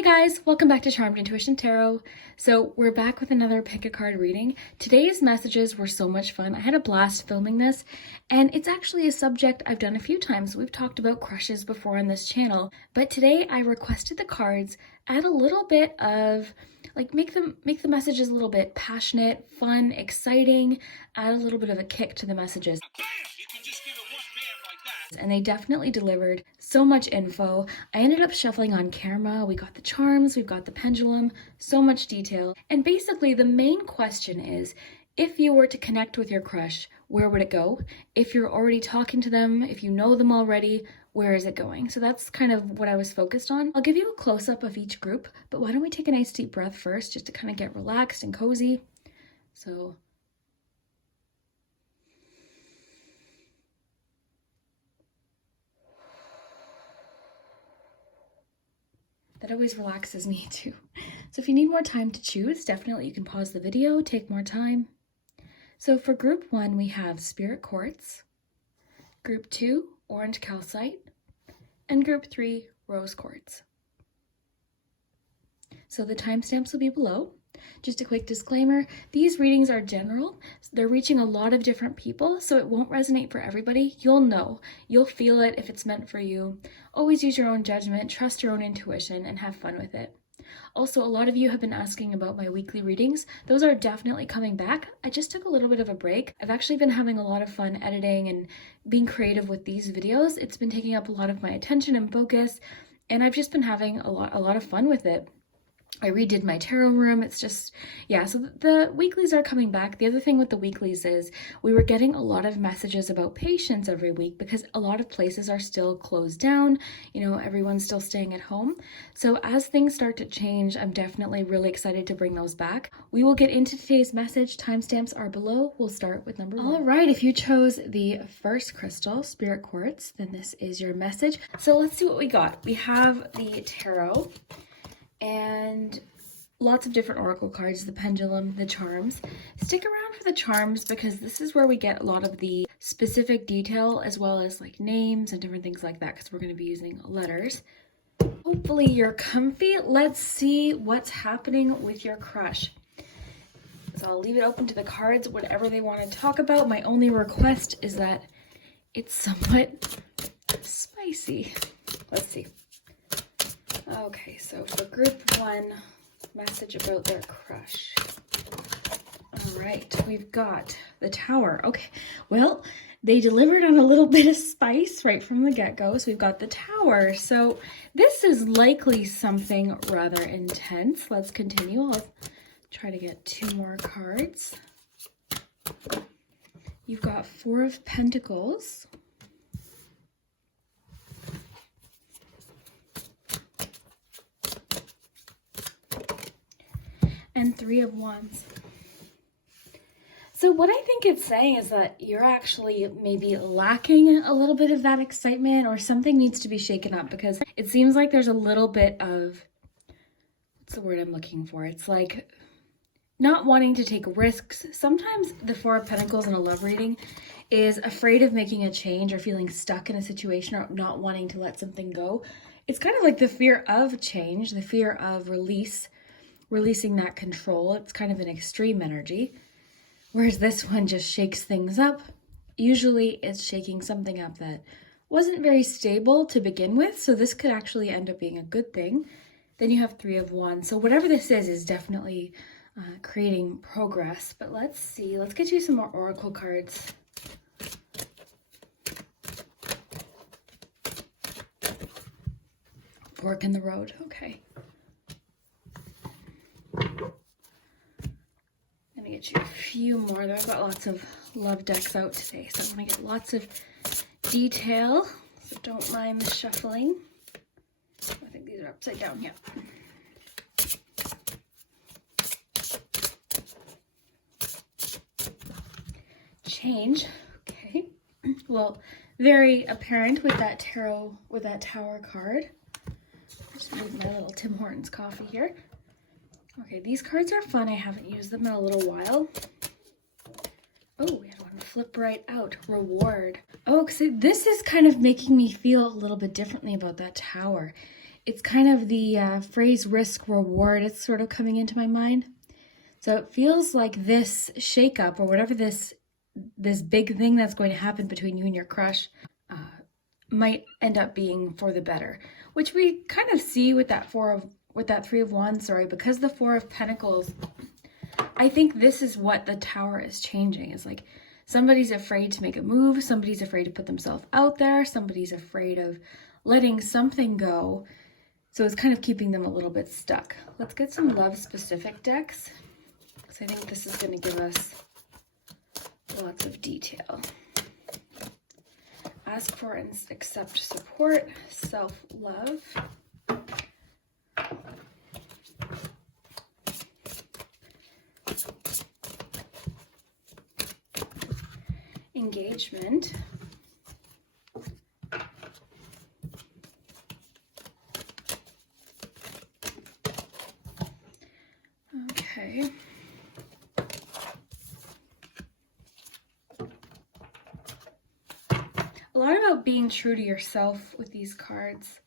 Hey guys, welcome back to Charmed Intuition Tarot. So we're back with another pick a card reading. Today's messages were so much fun. I had a blast filming this, and it's actually a subject I've done a few times. We've talked about crushes before on this channel, but today I requested the cards add a little bit of, like, make the messages a little bit passionate, fun, exciting, add a little bit of a kick to the messages. And they definitely delivered so much info. I ended up shuffling on camera. We got the charms, we've got the pendulum, so much detail. And basically the main question is, if you were to connect with your crush, where would it go? If you're already talking to them, if you know them already, where is it going? So that's kind of what I was focused on. I'll give you a close-up of each group, but why don't we take a nice deep breath first just to kind of get relaxed and cozy. So that always relaxes me too. So if you need more time to choose, definitely you can pause the video, take more time. So for group 1, we have Spirit Quartz, group 2, Orange Calcite, and group 3, Rose Quartz. So the timestamps will be below. Just a quick disclaimer, these readings are general. They're reaching a lot of different people, so it won't resonate for everybody. You'll know. You'll feel it if it's meant for you. Always use your own judgment, trust your own intuition, and have fun with it. Also, a lot of you have been asking about my weekly readings. Those are definitely coming back. I just took a little bit of a break. I've actually been having a lot of fun editing and being creative with these videos. It's been taking up a lot of my attention and focus, and I've just been having a lot of fun with it. I redid my tarot room. It's just, yeah, so the weeklies are coming back. The other thing with the weeklies is we were getting a lot of messages about patience every week because a lot of places are still closed down. You know, everyone's still staying at home. So as things start to change, I'm definitely really excited to bring those back. We will get into today's message. Timestamps are below. We'll start with number 1. All right, if you chose the first crystal, Spirit Quartz, then this is your message. So let's see what we got. We have the tarot, and lots of different oracle cards, the pendulum, the charms. Stick around for the charms because this is where we get a lot of the specific detail as well as like names and different things like that because we're going to be using letters. Hopefully you're comfy. Let's see what's happening with your crush. So I'll leave it open to the cards, whatever they want to talk about. My only request is that it's somewhat spicy. Let's see. Okay, so for group 1, message about their crush. All right, we've got the Tower. Okay, well, they delivered on a little bit of spice right from the get-go. So we've got the Tower. So this is likely something rather intense. Let's continue. I'll try to get 2 more cards. You've got 4 of Pentacles. And 3 of Wands. So what I think it's saying is that you're actually maybe lacking a little bit of that excitement, or something needs to be shaken up because it seems like there's a little bit of, what's the word I'm looking for? It's like not wanting to take risks. Sometimes the 4 of Pentacles in a love reading is afraid of making a change or feeling stuck in a situation or not wanting to let something go. It's kind of like the fear of change, the fear of releasing that control. It's kind of an extreme energy. Whereas this one just shakes things up. Usually it's shaking something up that wasn't very stable to begin with. So this could actually end up being a good thing. Then you have 3 of Wands. So whatever this is definitely creating progress. But let's see. Let's get you some more oracle cards. Fork in the road. Okay. Get you a few more. I've got lots of love decks out today, so I want to get lots of detail, so don't mind the shuffling. I think these are upside down. Yeah. Change. Okay. Well, very apparent with that tarot, with that Tower card. Just move my little Tim Hortons coffee here. Okay, these cards are fun. I haven't used them in a little while. Oh, we had one flip right out. Reward. Oh, because this is kind of making me feel a little bit differently about that Tower. It's kind of the phrase risk reward. It's sort of coming into my mind. So it feels like this shakeup or whatever this big thing that's going to happen between you and your crush might end up being for the better, which we kind of see with that Three of Wands, because the Four of Pentacles, I think this is what the Tower is changing. It's like somebody's afraid to make a move, somebody's afraid to put themselves out there, somebody's afraid of letting something go. So it's kind of keeping them a little bit stuck. Let's get some love-specific decks, because I think this is going to give us lots of detail. Ask for and accept support, self-love. Engagement. Okay. A lot about being true to yourself with these cards.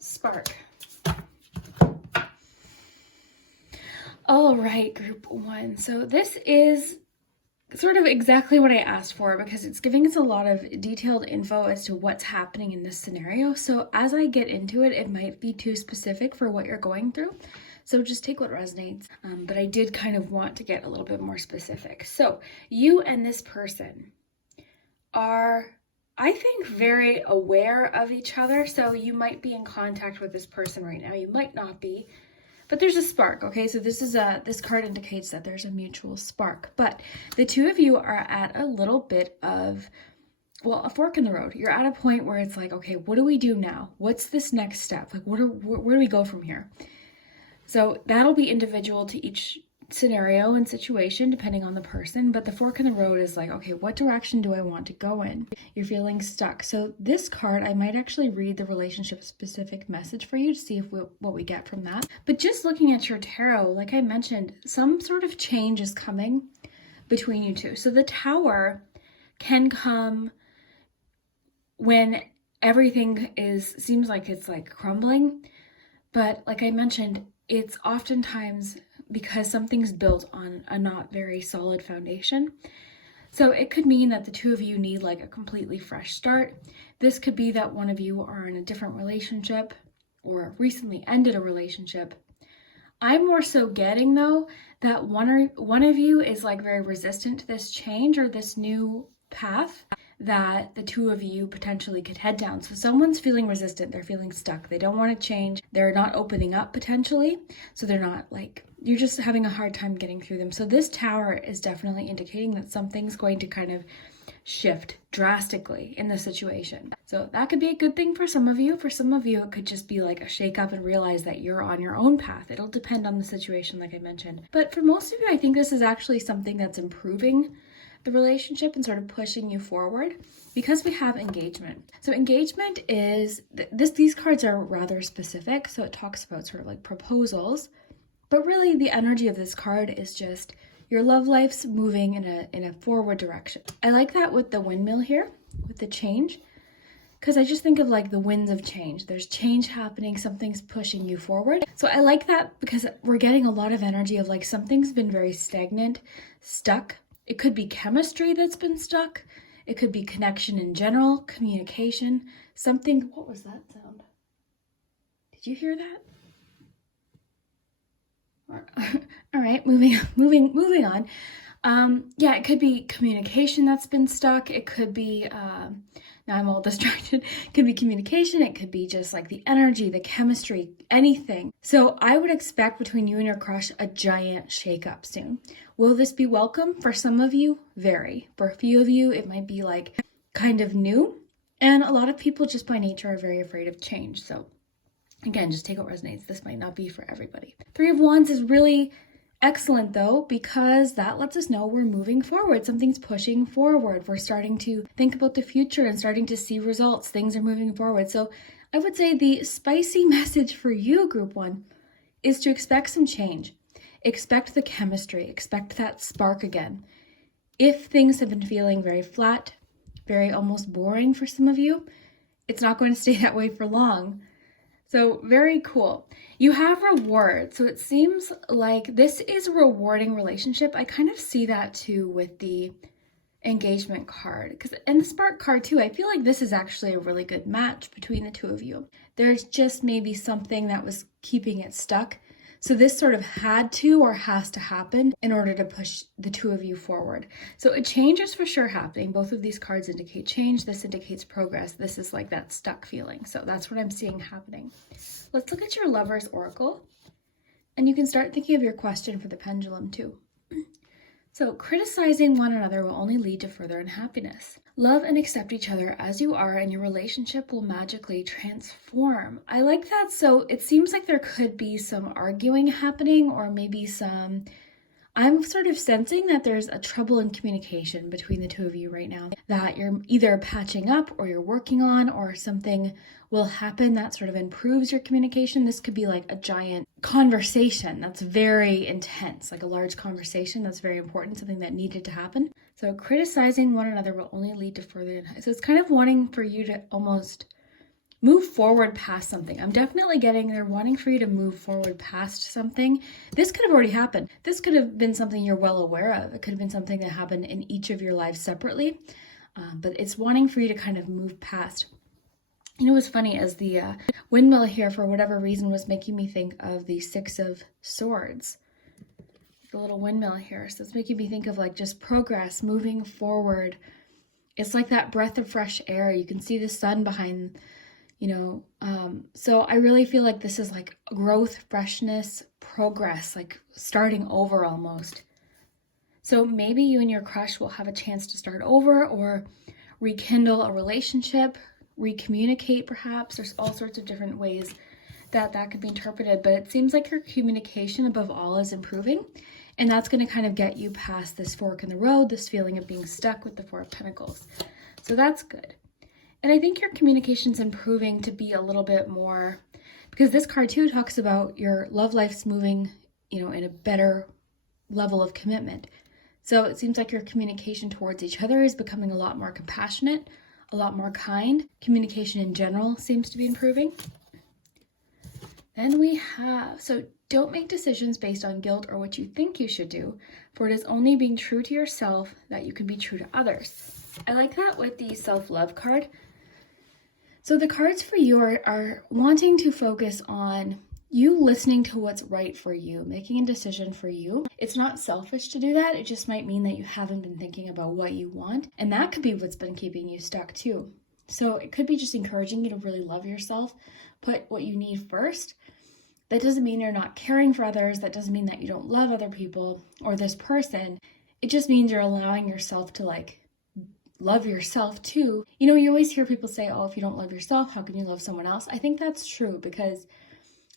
Spark. All right, group one. So this is sort of exactly what I asked for, because it's giving us a lot of detailed info as to what's happening in this scenario. So as I get into it, it might be too specific for what you're going through. So just take what resonates. But I did kind of want to get a little bit more specific. So you and this person are, I think, very aware of each other. So you might be in contact with this person right now. You might not be. But there's a spark, okay? So this card indicates that there's a mutual spark. But the two of you are at a little bit of, well, a fork in the road. You're at a point where it's like, okay, what do we do now? What's this next step? Like, where do we go from here? So that'll be individual to each scenario and situation, depending on the person. But the fork in the road is like, okay, what direction do I want to go in? You're feeling stuck. So this card, I might actually read the relationship specific message for you to see what we get from that. But just looking at your tarot, like I mentioned, some sort of change is coming between you two. So the Tower can come when everything seems like it's like crumbling. But like I mentioned, it's oftentimes because something's built on a not very solid foundation. So it could mean that the two of you need like a completely fresh start. This could be that one of you are in a different relationship or recently ended a relationship. I'm more so getting, though, that one of you is like very resistant to this change or this new path that the two of you potentially could head down. So someone's feeling resistant, they're feeling stuck, they don't want to change, they're not opening up potentially, so they're not like, you're just having a hard time getting through them. So this Tower is definitely indicating that something's going to kind of shift drastically in the situation. So that could be a good thing for some of you. For some of you, it could just be like a shake up and realize that you're on your own path. It'll depend on the situation, like I mentioned. But for most of you, I think this is actually something that's improving the relationship and sort of pushing you forward, because we have engagement. So engagement is, these cards are rather specific. So it talks about sort of like proposals, but really the energy of this card is just your love life's moving in a forward direction. I like that with the windmill here, with the change, because I just think of like the winds of change. There's change happening, something's pushing you forward. So I like that because we're getting a lot of energy of like something's been very stagnant, stuck. It could be chemistry that's been stuck. It could be connection in general, communication, something. What was that sound? Did you hear that? All right, moving on. Yeah, it could be communication that's been stuck. It could be, now I'm all distracted. It could be communication. It could be just like the energy, the chemistry, anything. So I would expect between you and your crush a giant shakeup soon. Will this be welcome? For some of you, very. For a few of you, it might be like kind of new. And a lot of people just by nature are very afraid of change. So again, just take what resonates. This might not be for everybody. Three of Wands is really excellent though, because that lets us know we're moving forward. Something's pushing forward. We're starting to think about the future and starting to see results. Things are moving forward. So I would say the spicy message for you, group one, is to expect some change. Expect the chemistry, expect that spark again. If things have been feeling very flat, very almost boring for some of you, it's not going to stay that way for long. So very cool. You have reward. So it seems like this is a rewarding relationship. I kind of see that too with the engagement card, and the spark card too. I feel like this is actually a really good match between the two of you. There's just maybe something that was keeping it stuck. So this sort of had to or has to happen in order to push the two of you forward. So a change is for sure happening. Both of these cards indicate change. This indicates progress. This is like that stuck feeling. So that's what I'm seeing happening. Let's look at your Lover's Oracle. And you can start thinking of your question for the pendulum too. So criticizing one another will only lead to further unhappiness. Love and accept each other as you are, and your relationship will magically transform. I like that. So it seems like there could be some arguing happening, or maybe I'm sort of sensing that there's a trouble in communication between the two of you right now, that you're either patching up or you're working on, or something will happen that sort of improves your communication. This could be like a giant conversation that's very intense, like a large conversation that's very important, something that needed to happen. So criticizing one another will only lead to further. So it's kind of wanting for you to almost move forward past something. I'm definitely getting they're wanting for you to move forward past something. This could have already happened. This could have been something you're well aware of. It could have been something that happened in each of your lives separately, but it's wanting for you to kind of move past. You know what's funny is the windmill here, for whatever reason, was making me think of the Six of Swords. The little windmill here. So it's making me think of like just progress, moving forward. It's like that breath of fresh air. You can see the sun behind, so I really feel like this is like growth, freshness, progress, like starting over almost. So maybe you and your crush will have a chance to start over or rekindle a relationship, recommunicate perhaps. There's all sorts of different ways that could be interpreted, but it seems like your communication above all is improving, and that's going to kind of get you past this fork in the road, this feeling of being stuck with the Four of Pentacles. So that's good. And I think your communication's improving to be a little bit more, because this card too talks about your love life's moving, in a better level of commitment. So it seems like your communication towards each other is becoming a lot more compassionate, a lot more kind. Communication in general seems to be improving. Then we have, so don't make decisions based on guilt or what you think you should do, for it is only being true to yourself that you can be true to others. I like that with the self-love card. So the cards for you are wanting to focus on you listening to what's right for you, making a decision for you. It's not selfish to do that. It just might mean that you haven't been thinking about what you want. And that could be what's been keeping you stuck too. So it could be just encouraging you to really love yourself, put what you need first. That doesn't mean you're not caring for others. That doesn't mean that you don't love other people or this person. It just means you're allowing yourself to love yourself too. You always hear people say, oh, if you don't love yourself, how can you love someone else? I think that's true, because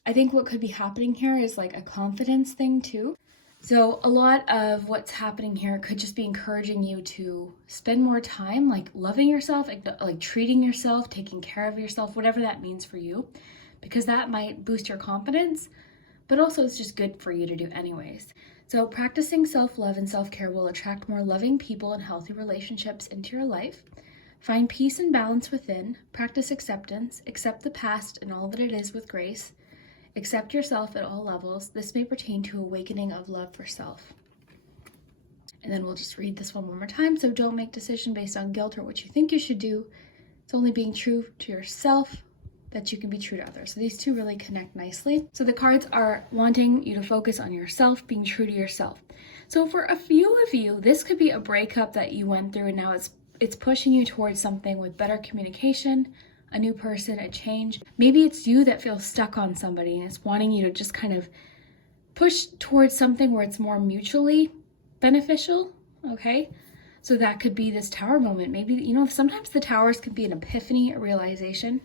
I think what could be happening here is like a confidence thing too. So a lot of what's happening here could just be encouraging you to spend more time like loving yourself, like treating yourself, taking care of yourself, whatever that means for you, because that might boost your confidence, but also it's just good for you to do anyways. So practicing self-love and self-care will attract more loving people and healthy relationships into your life. Find peace and balance within. Practice acceptance. Accept the past and all that it is with grace. Accept yourself at all levels. This may pertain to awakening of love for self. And then we'll just read this one more time. So don't make decisions based on guilt or what you think you should do. It's only being true to yourself that you can be true to others. So these two really connect nicely. So the cards are wanting you to focus on yourself, being true to yourself. So for a few of you, this could be a breakup that you went through, and now it's pushing you towards something with better communication, a new person, a change. Maybe it's you that feels stuck on somebody, and it's wanting you to just kind of push towards something where it's more mutually beneficial, okay? So that could be this tower moment. Maybe, sometimes the towers could be an epiphany, a realization.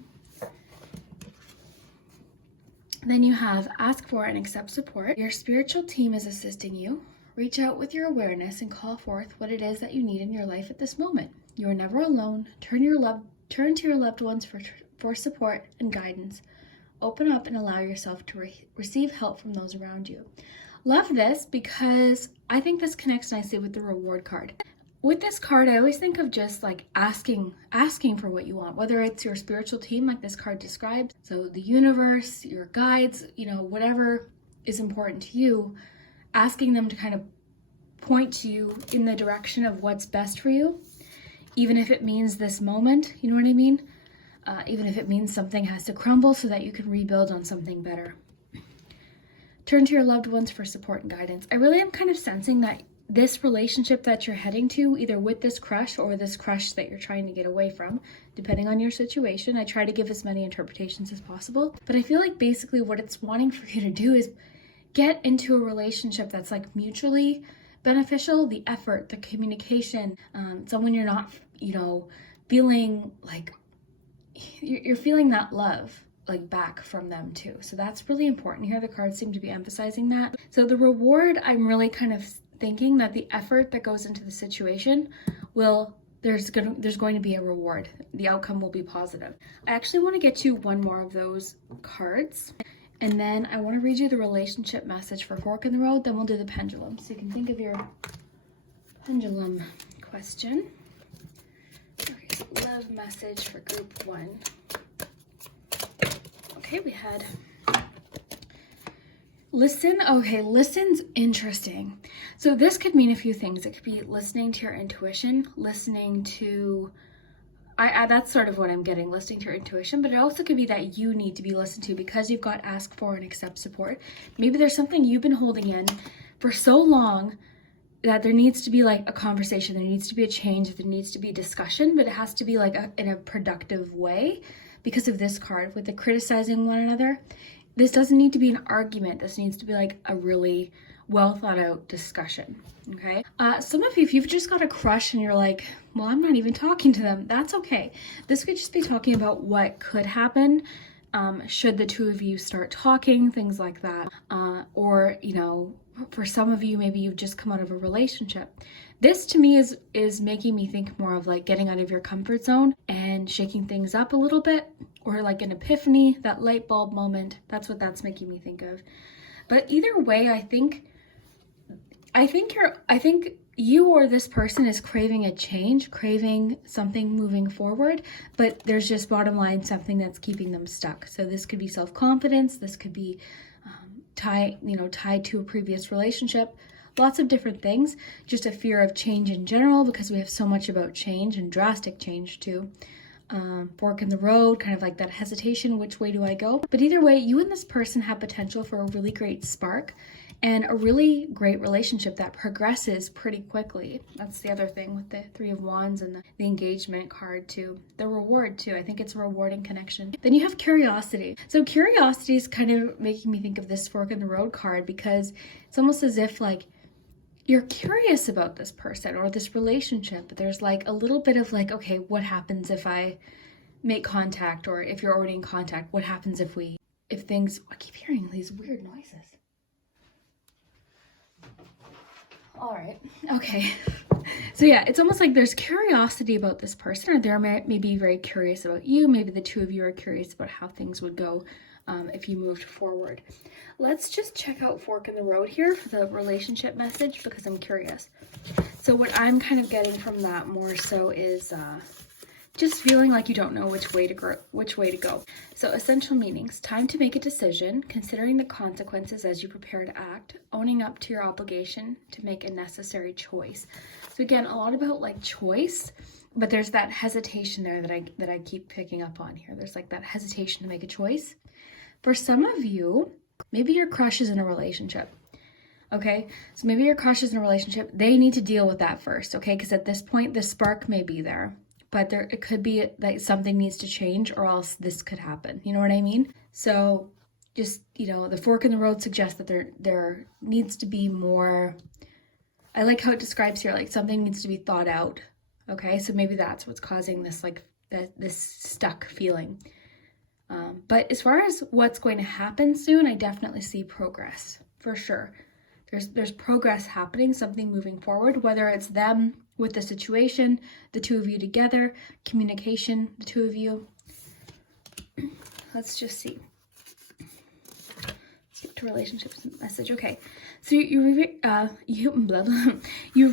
Then you have ask for and accept support. Your spiritual team is assisting you. Reach out with your awareness and call forth what it is that you need in your life at this moment. You are never alone. Turn to your loved ones for support and guidance. Open up and allow yourself to receive help from those around you. Love this because I think this connects nicely with the reward card. With this card, I always think of just like asking for what you want, whether it's your spiritual team, like this card describes, so the universe, your guides, you know, whatever is important to you, asking them to kind of point to you in the direction of what's best for you, even if it means this moment, you know what I mean? Even if it means something has to crumble so that you can rebuild on something better. Turn to your loved ones for support and guidance. I really am kind of sensing that this relationship that you're heading to, either with this crush or this crush that you're trying to get away from, depending on your situation. I try to give as many interpretations as possible, but I feel like basically what it's wanting for you to do is get into a relationship that's like mutually beneficial, the effort, the communication, someone you're not, you know, feeling like you're feeling that love like back from them too. So that's really important here. The cards seem to be emphasizing that. So the reward, I'm really kind of thinking that the effort that goes into the situation there's going to be a reward. The outcome will be positive. I actually want to get you one more of those cards, and then I want to read you the relationship message for fork in the road, then we'll do the pendulum. So you can think of your pendulum question. Okay, so love message for group 1. Okay, we had listen. Okay, listen's interesting. So this could mean a few things. It could be listening to your intuition, listening to, that's sort of what I'm getting, listening to your intuition, but it also could be that you need to be listened to because you've got ask for and accept support. Maybe there's something you've been holding in for so long that there needs to be like a conversation, there needs to be a change, there needs to be discussion, but it has to be like in a productive way because of this card with the criticizing one another. This doesn't need to be an argument. This needs to be like a really well thought out discussion, okay? Some of you, if you've just got a crush and you're like, well, I'm not even talking to them, that's okay. This could just be talking about what could happen should the two of you start talking, things like that. Or, you know, for some of you, maybe you've just come out of a relationship. This to me is making me think more of like getting out of your comfort zone and shaking things up a little bit, or like an epiphany, that light bulb moment. That's what that's making me think of. But either way, I think you or this person is craving a change, craving something moving forward, but there's just bottom line something that's keeping them stuck. So this could be self-confidence, this could be tied to a previous relationship, lots of different things, just a fear of change in general because we have so much about change and drastic change too. Fork in the road, kind of like that hesitation, which way do I go? But either way, you and this person have potential for a really great spark and a really great relationship that progresses pretty quickly. That's the other thing with the 3 of Wands and the engagement card too. The reward too, I think it's a rewarding connection. Then you have curiosity. So curiosity is kind of making me think of this fork in the road card because it's almost as if like you're curious about this person or this relationship, but there's like a little bit of like, okay, what happens if I make contact, or if you're already in contact, what happens if things, I keep hearing these weird noises. All right, okay. So yeah, it's almost like there's curiosity about this person, or they're maybe very curious about you. Maybe the two of you are curious about how things would go if you moved forward. Let's just check out fork in the road here for the relationship message because I'm curious. So what I'm kind of getting from that more so is just feeling like you don't know which way to go. So essential meanings: time to make a decision, considering the consequences as you prepare to act, owning up to your obligation to make a necessary choice. So again, a lot about like choice, but there's that hesitation there that I keep picking up on here. There's like that hesitation to make a choice. For some of you, maybe your crush is in a relationship. Okay, so maybe your crush is in a relationship. They need to deal with that first, okay? Because at this point, the spark may be there, but it could be like something needs to change, or else this could happen. You know what I mean? So just, the fork in the road suggests that there needs to be more. I like how it describes here, like something needs to be thought out. Okay, so maybe that's what's causing this this stuck feeling. But as far as what's going to happen soon, I definitely see progress for sure. There's progress happening, something moving forward, whether it's them with the situation, the two of you together, communication, the two of you. Let's just see. Let's get to relationships message. Okay, so you've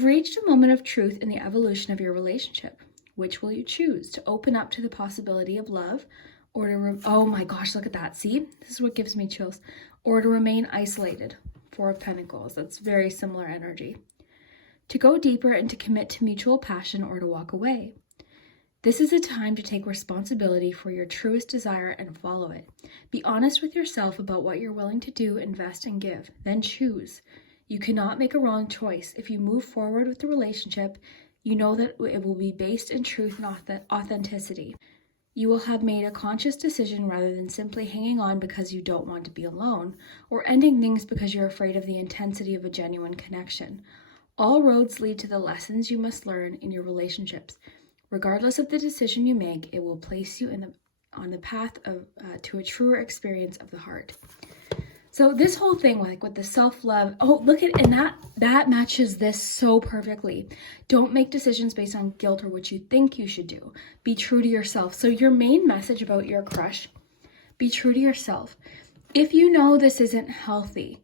reached a moment of truth in the evolution of your relationship. Which will you choose? To open up to the possibility of love, or to oh my gosh, look at that. See, this is what gives me chills. Or to remain isolated. Four of Pentacles. That's very similar energy. To go deeper and to commit to mutual passion, or to walk away. This is a time to take responsibility for your truest desire and follow it. Be honest with yourself about what you're willing to do, invest, and give. Then choose. You cannot make a wrong choice. If you move forward with the relationship, you know that it will be based in truth and authenticity. You will have made a conscious decision rather than simply hanging on because you don't want to be alone, or ending things because you're afraid of the intensity of a genuine connection. All roads lead to the lessons you must learn in your relationships. Regardless of the decision you make, it will place you on the path to a truer experience of the heart. So this whole thing, like with the self-love, oh, look at, and that matches this so perfectly. Don't make decisions based on guilt or what you think you should do. Be true to yourself. So your main message about your crush, be true to yourself. If you know this isn't healthy,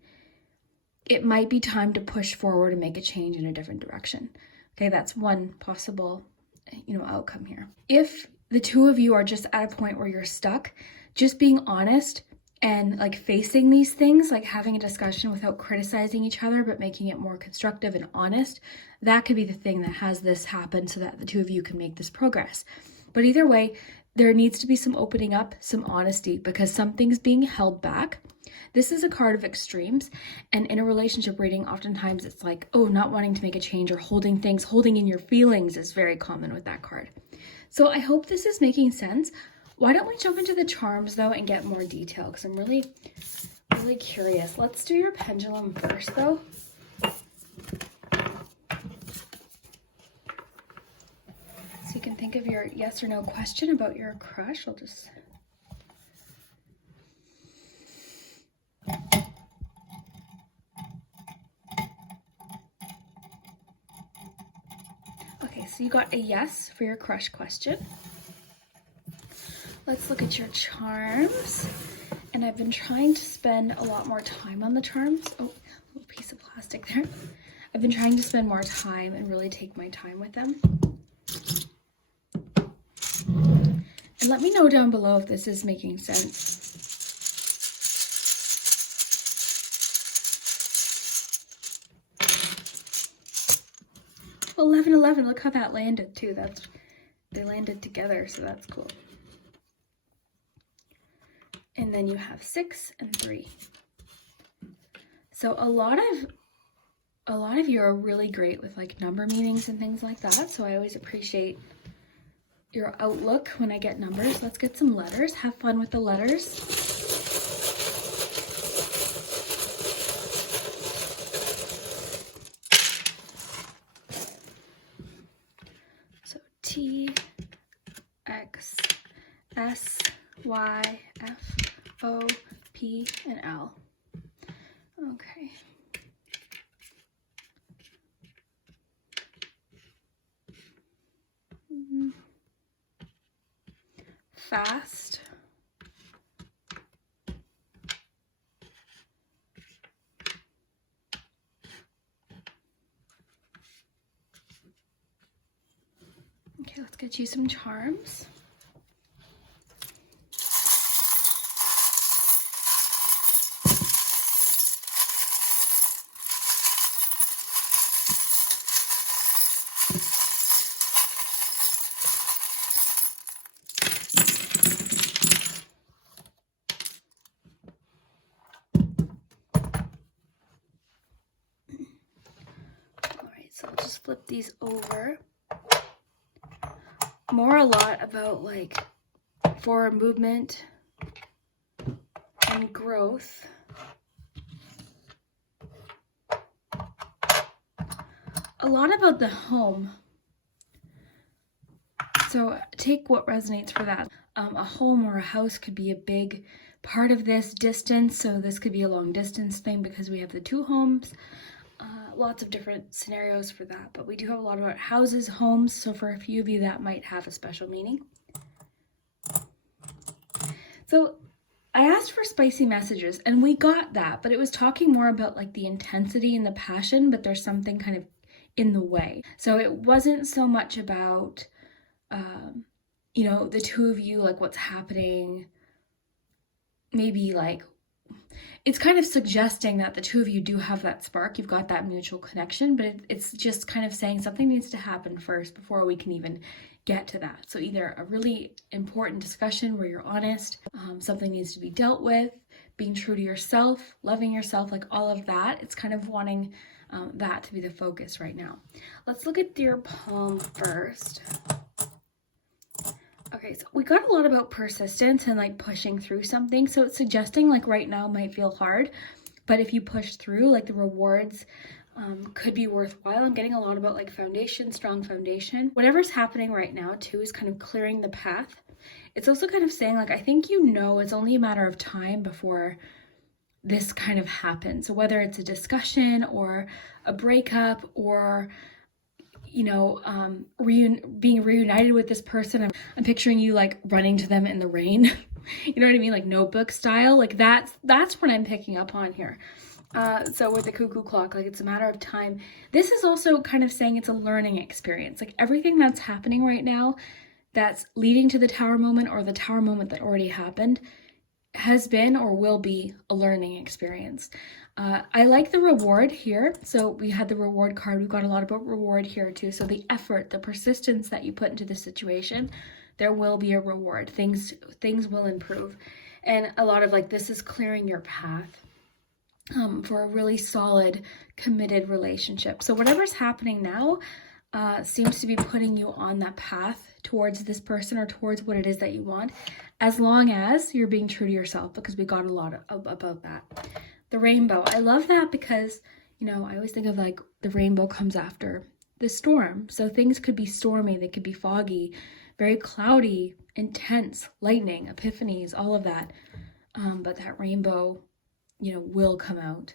it might be time to push forward and make a change in a different direction. Okay, that's one possible outcome here. If the two of you are just at a point where you're stuck, just being honest and like facing these things, like having a discussion without criticizing each other, but making it more constructive and honest, that could be the thing that has this happen so that the two of you can make this progress. But either way, there needs to be some opening up, some honesty, because something's being held back. This is a card of extremes, and in a relationship reading, oftentimes it's like, oh, not wanting to make a change or holding in your feelings is very common with that card. So I hope this is making sense. Why don't we jump into the charms though and get more detail, because I'm really, really curious. Let's do your pendulum first though. So you can think of your yes or no question about your crush. I'll just... Okay, so you got a yes for your crush question. Let's look at your charms. And I've been trying to spend a lot more time on the charms. Oh, a little piece of plastic there. I've been trying to spend more time and really take my time with them. And let me know down below if this is making sense. 11-11, look how that landed too. They landed together, so that's cool. And then you have 6 and 3. So a lot of you are really great with like number meanings and things like that. So I always appreciate your outlook when I get numbers. Let's get some letters. Have fun with the letters. So T, X, S, Y, F, O, P, and L. Okay. Fast. Okay, let's get you some charms. So I'll just flip these over. More a lot about like forward movement and growth. A lot about the home. So take what resonates for that. A home or a house could be a big part of this. Distance, so this could be a long distance thing because we have the 2 homes. Lots of different scenarios for that, but we do have a lot about houses, homes, so for a few of you that might have a special meaning. So I asked for spicy messages and we got that, but it was talking more about like the intensity and the passion, but there's something kind of in the way. So it wasn't so much about, you know, the two of you, like what's happening, maybe like, it's kind of suggesting that the two of you do have that spark, you've got that mutual connection, but it's just kind of saying something needs to happen first before we can even get to that. So either a really important discussion where you're honest, something needs to be dealt with, being true to yourself, loving yourself, like all of that. It's kind of wanting that to be the focus right now. Let's look at your palm first. Okay, so we got a lot about persistence and like pushing through something. So it's suggesting like right now might feel hard, but if you push through, like the rewards could be worthwhile. I'm getting a lot about like foundation, strong foundation. Whatever's happening right now too is kind of clearing the path. It's also kind of saying like, I think you know it's only a matter of time before this kind of happens. So whether it's a discussion or a breakup or, you know, being reunited with this person, I'm picturing you like running to them in the rain. You know what I mean? Like Notebook style. Like that's what I'm picking up on here. So with the cuckoo clock, like it's a matter of time. This is also kind of saying it's a learning experience. Like everything that's happening right now that's leading to the tower moment or the tower moment that already happened has been or will be a learning experience. I like the reward here. So we had the reward card. We've got a lot about reward here too. So the effort, the persistence that you put into the situation, there will be a reward. Things will improve. And a lot of like, this is clearing your path for a really solid, committed relationship. So whatever's happening now seems to be putting you on that path towards this person or towards what it is that you want, as long as you're being true to yourself, because we got a lot about that. The rainbow, I love that because, you know, I always think of like the rainbow comes after the storm. So things could be stormy, they could be foggy, very cloudy, intense, lightning, epiphanies, all of that. But that rainbow, you know, will come out.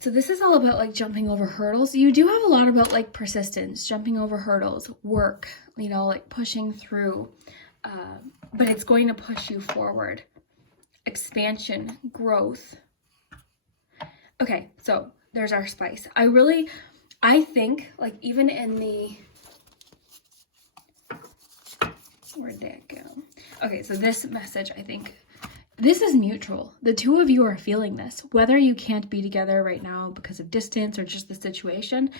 So this is all about like jumping over hurdles. You do have a lot about like persistence, jumping over hurdles, work, you know, like pushing through, but it's going to push you forward. Expansion, growth. Okay, so there's our spice. I think like even in the, where'd that go? Okay, so this message, I think this is mutual. The two of you are feeling this, whether you can't be together right now because of distance or just the situation.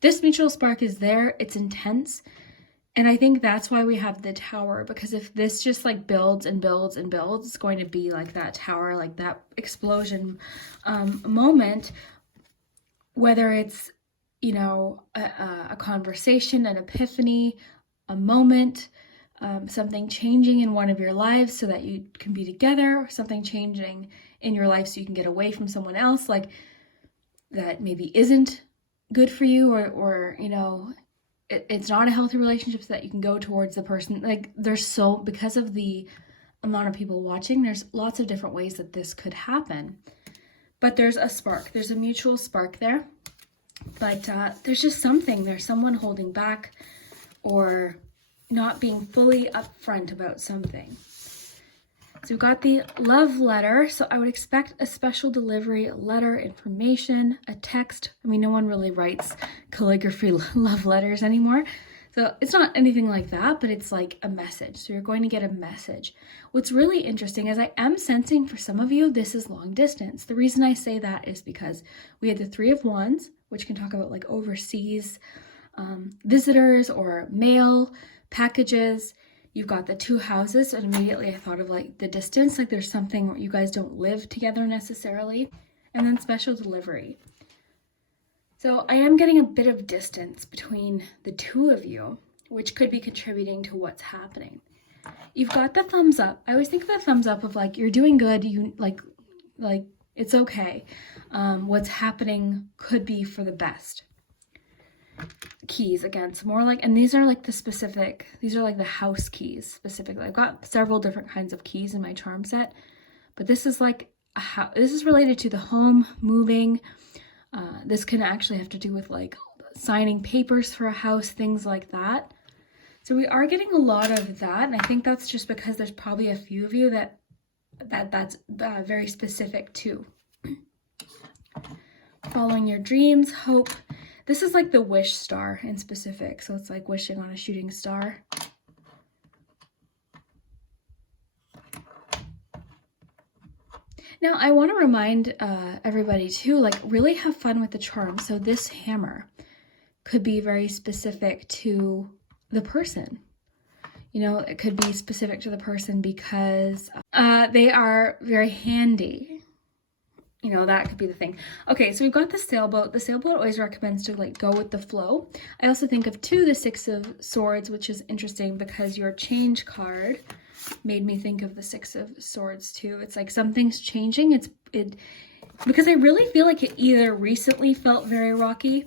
This mutual spark is there. It's intense. And I think that's why we have the tower, because if this just like builds and builds and builds, it's going to be like that tower, like that explosion moment, whether it's, you know, a conversation, an epiphany, a moment, something changing in one of your lives so that you can be together, or something changing in your life so you can get away from someone else, like that maybe isn't good for you, or you know, it's not a healthy relationship, so that you can go towards the person. Like because of the amount of people watching, there's lots of different ways that this could happen. But there's a spark, there's a mutual spark there. But there's just there's someone holding back or not being fully upfront about something. So we've got the love letter. So I would expect a special delivery letter, information, a text. I mean, no one really writes calligraphy love letters anymore. So it's not anything like that, but it's like a message. So you're going to get a message. What's really interesting is I am sensing for some of you, this is long distance. The reason I say that is because we had the Three of Wands, which can talk about like overseas visitors or mail, packages. You've got the Two Houses, and immediately I thought of like the distance, like there's something where you guys don't live together necessarily. And then special delivery. So I am getting a bit of distance between the two of you, which could be contributing to what's happening. You've got the thumbs up. I always think of the thumbs up of like, you're doing good, you like it's okay. What's happening could be for the best. Keys again, so more like, and these are like these are like the house keys specifically. I've got several different kinds of keys in my charm set, but this is like this is related to the home, moving. This can actually have to do with like signing papers for a house, things like that. So we are getting a lot of that, and I think that's just because there's probably a few of you that's very specific too. Following your dreams, hope. This is like the wish star in specific, so it's like wishing on a shooting star. Now, I want to remind everybody too, like really have fun with the charm. So this hammer could be very specific to the person. You know, it could be specific to the person because they are very handy. You know, that could be the thing. Okay, so we've got the sailboat. The sailboat always recommends to like go with the flow. I also think of two, the Six of Swords, which is interesting because your change card made me think of the Six of Swords too. It's like something's changing. Because I really feel like it either recently felt very rocky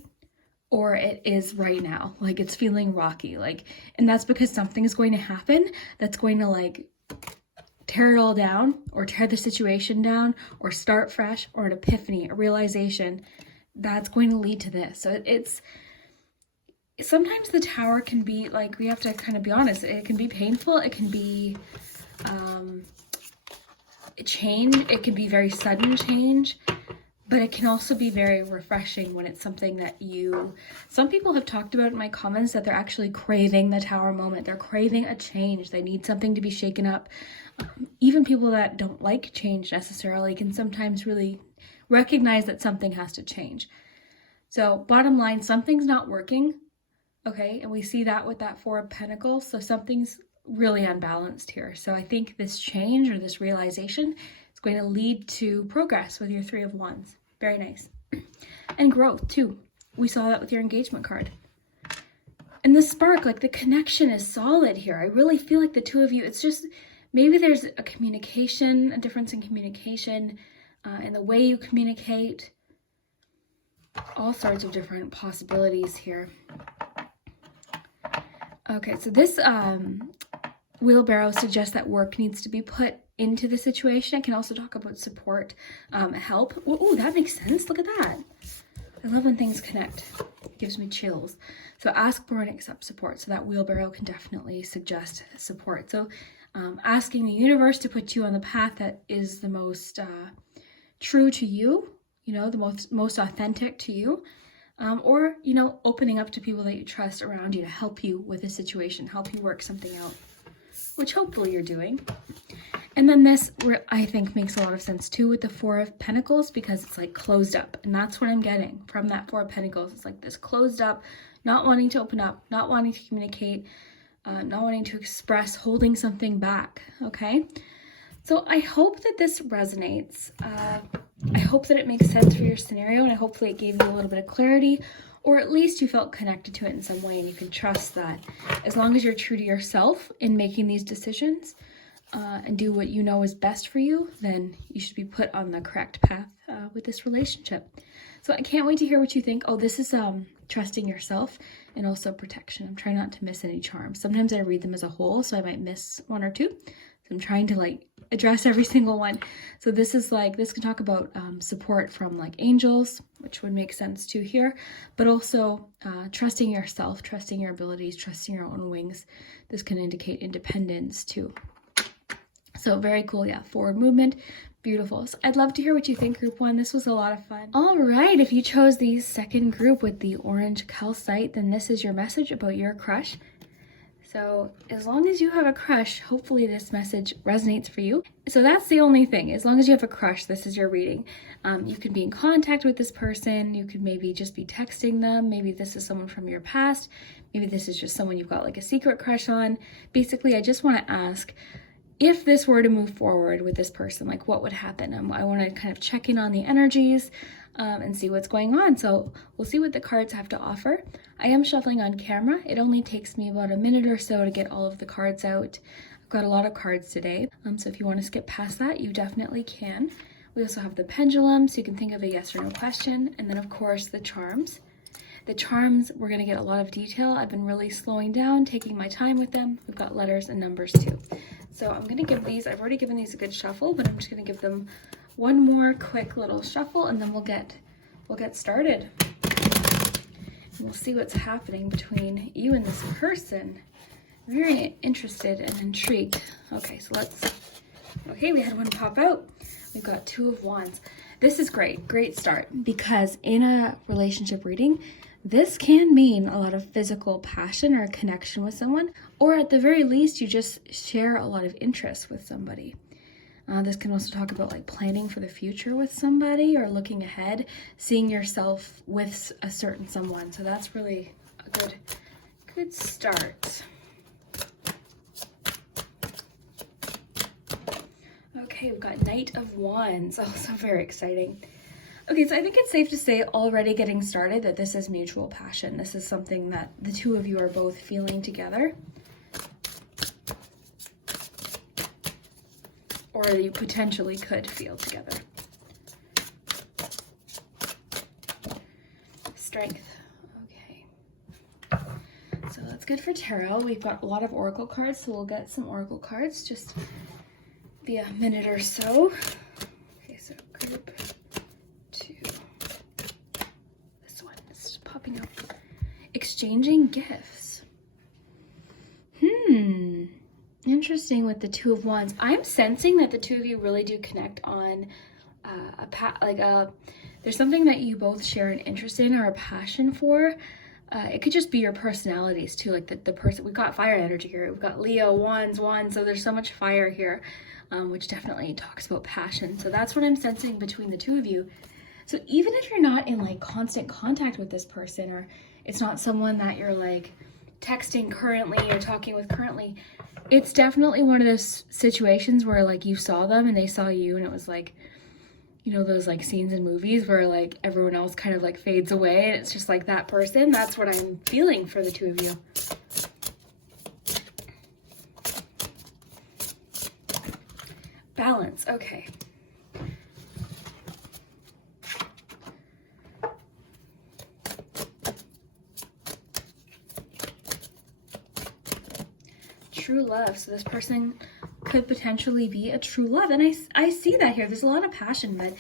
or it is right now. Like it's feeling rocky. Like, and that's because something is going to happen that's going to like tear it all down or tear the situation down or start fresh, or an epiphany, a realization that's going to lead to this. So it's sometimes the Tower can be like, we have to kind of be honest, it can be painful, it can be change, it can be very sudden change, but it can also be very refreshing when it's something that some people have talked about in my comments that they're actually craving the Tower moment. They're craving a change. They need something to be shaken up. Even people that don't like change necessarily can sometimes really recognize that something has to change. So bottom line, something's not working, okay? And we see that with that Four of Pentacles. So something's really unbalanced here. So I think this change or this realization is going to lead to progress with your Three of Wands. Very nice. And growth too. We saw that with your engagement card. And the spark, like the connection is solid here. I really feel like the two of you, it's just, maybe there's a difference in communication, in the way you communicate. All sorts of different possibilities here. Okay, so this wheelbarrow suggests that work needs to be put into the situation. I can also talk about support, help. Ooh, that makes sense. Look at that. I love when things connect. It gives me chills. So ask for and accept support. So that wheelbarrow can definitely suggest support. So asking the universe to put you on the path that is the most true to you, you know, the most authentic to you. Or, you know, opening up to people that you trust around you to help you with a situation, help you work something out, which hopefully you're doing. And then this, I think, makes a lot of sense too with the Four of Pentacles, because it's like closed up. And that's what I'm getting from that Four of Pentacles. It's like this closed up, not wanting to open up, not wanting to communicate, not wanting to express, holding something back, okay? So I hope that this resonates. I hope that it makes sense for your scenario, and hopefully it gave you a little bit of clarity, or at least you felt connected to it in some way, and you can trust that as long as you're true to yourself in making these decisions and do what you know is best for you, then you should be put on the correct path with this relationship. So I can't wait to hear what you think. Oh, this is trusting yourself and also protection. I'm trying not to miss any charms. Sometimes I read them as a whole, so I might miss one or two. So I'm trying to like address every single one. So this is like, this can talk about support from like angels, which would make sense too here, but also trusting yourself, trusting your abilities, trusting your own wings. This can indicate independence too. So very cool. Yeah. Forward movement. Beautiful. So I'd love to hear what you think, group one. This was a lot of fun. All right. If you chose the second group with the orange calcite, then this is your message about your crush. So as long as you have a crush, hopefully this message resonates for you. So that's the only thing. As long as you have a crush, this is your reading. You could be in contact with this person. You could maybe just be texting them. Maybe this is someone from your past. Maybe this is just someone you've got like a secret crush on. Basically, I just want to ask, if this were to move forward with this person, like what would happen? I want to kind of check in on the energies and see what's going on. So we'll see what the cards have to offer. I am shuffling on camera. It only takes me about a minute or so to get all of the cards out. I've got a lot of cards today. So if you want to skip past that, you definitely can. We also have the pendulum, so you can think of a yes or no question. And then of course the charms. The charms, we're going to get a lot of detail. I've been really slowing down, taking my time with them. We've got letters and numbers too. So I'm going to give these, I've already given these a good shuffle, but I'm just going to give them one more quick little shuffle, and then we'll get started. And we'll see what's happening between you and this person. Very interested and intrigued. Okay, so okay, we had one pop out. We've got Two of Wands. This is great start, because in a relationship reading, this can mean a lot of physical passion or connection with someone, or at the very least, you just share a lot of interest with somebody. This can also talk about like planning for the future with somebody, or looking ahead, seeing yourself with a certain someone. So that's really a good start. Okay, we've got Knight of Wands. Also very exciting. Okay, so I think it's safe to say already getting started that this is mutual passion. This is something that the two of you are both feeling together. Or you potentially could feel together. Strength. Okay. So that's good for tarot. We've got a lot of oracle cards, so we'll get some oracle cards. Just be a minute or so. Okay, so group 2. This one is popping up. Exchanging gifts. Interesting with the Two of Wands. I'm sensing that the two of you really do connect on there's something that you both share an interest in or a passion for. It could just be your personalities too, like the person. We've got fire energy here. We've got Leo, Wands, so there's so much fire here, which definitely talks about passion. So that's what I'm sensing between the two of you. So even if you're not in like constant contact with this person, or it's not someone that you're like texting currently or talking with currently, it's definitely one of those situations where like you saw them and they saw you, and it was like, you know, those like scenes in movies where like everyone else kind of like fades away and it's just like that person. That's what I'm feeling for the two of you. Balance. Okay. True love. So this person could potentially be a true love, and I see that here. There's a lot of passion, but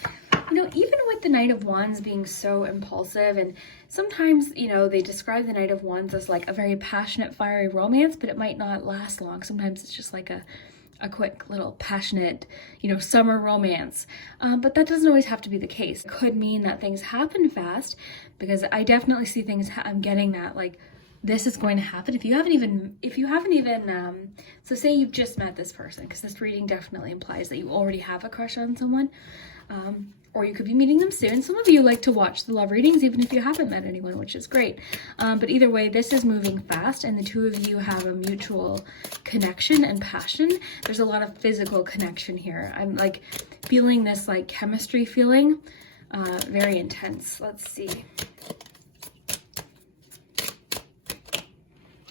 you know, even with the Knight of Wands being so impulsive, and sometimes, you know, they describe the Knight of Wands as like a very passionate, fiery romance, but it might not last long. Sometimes it's just like a quick little passionate, you know, summer romance. But that doesn't always have to be the case. It could mean that things happen fast, because I definitely see things, I'm getting that like this is going to happen. If you haven't even, so say you've just met this person, because this reading definitely implies that you already have a crush on someone, or you could be meeting them soon. Some of you like to watch the love readings even if you haven't met anyone, which is great. But either way, this is moving fast, and the two of you have a mutual connection and passion. There's a lot of physical connection here. I'm like feeling this like chemistry feeling, very intense. Let's see.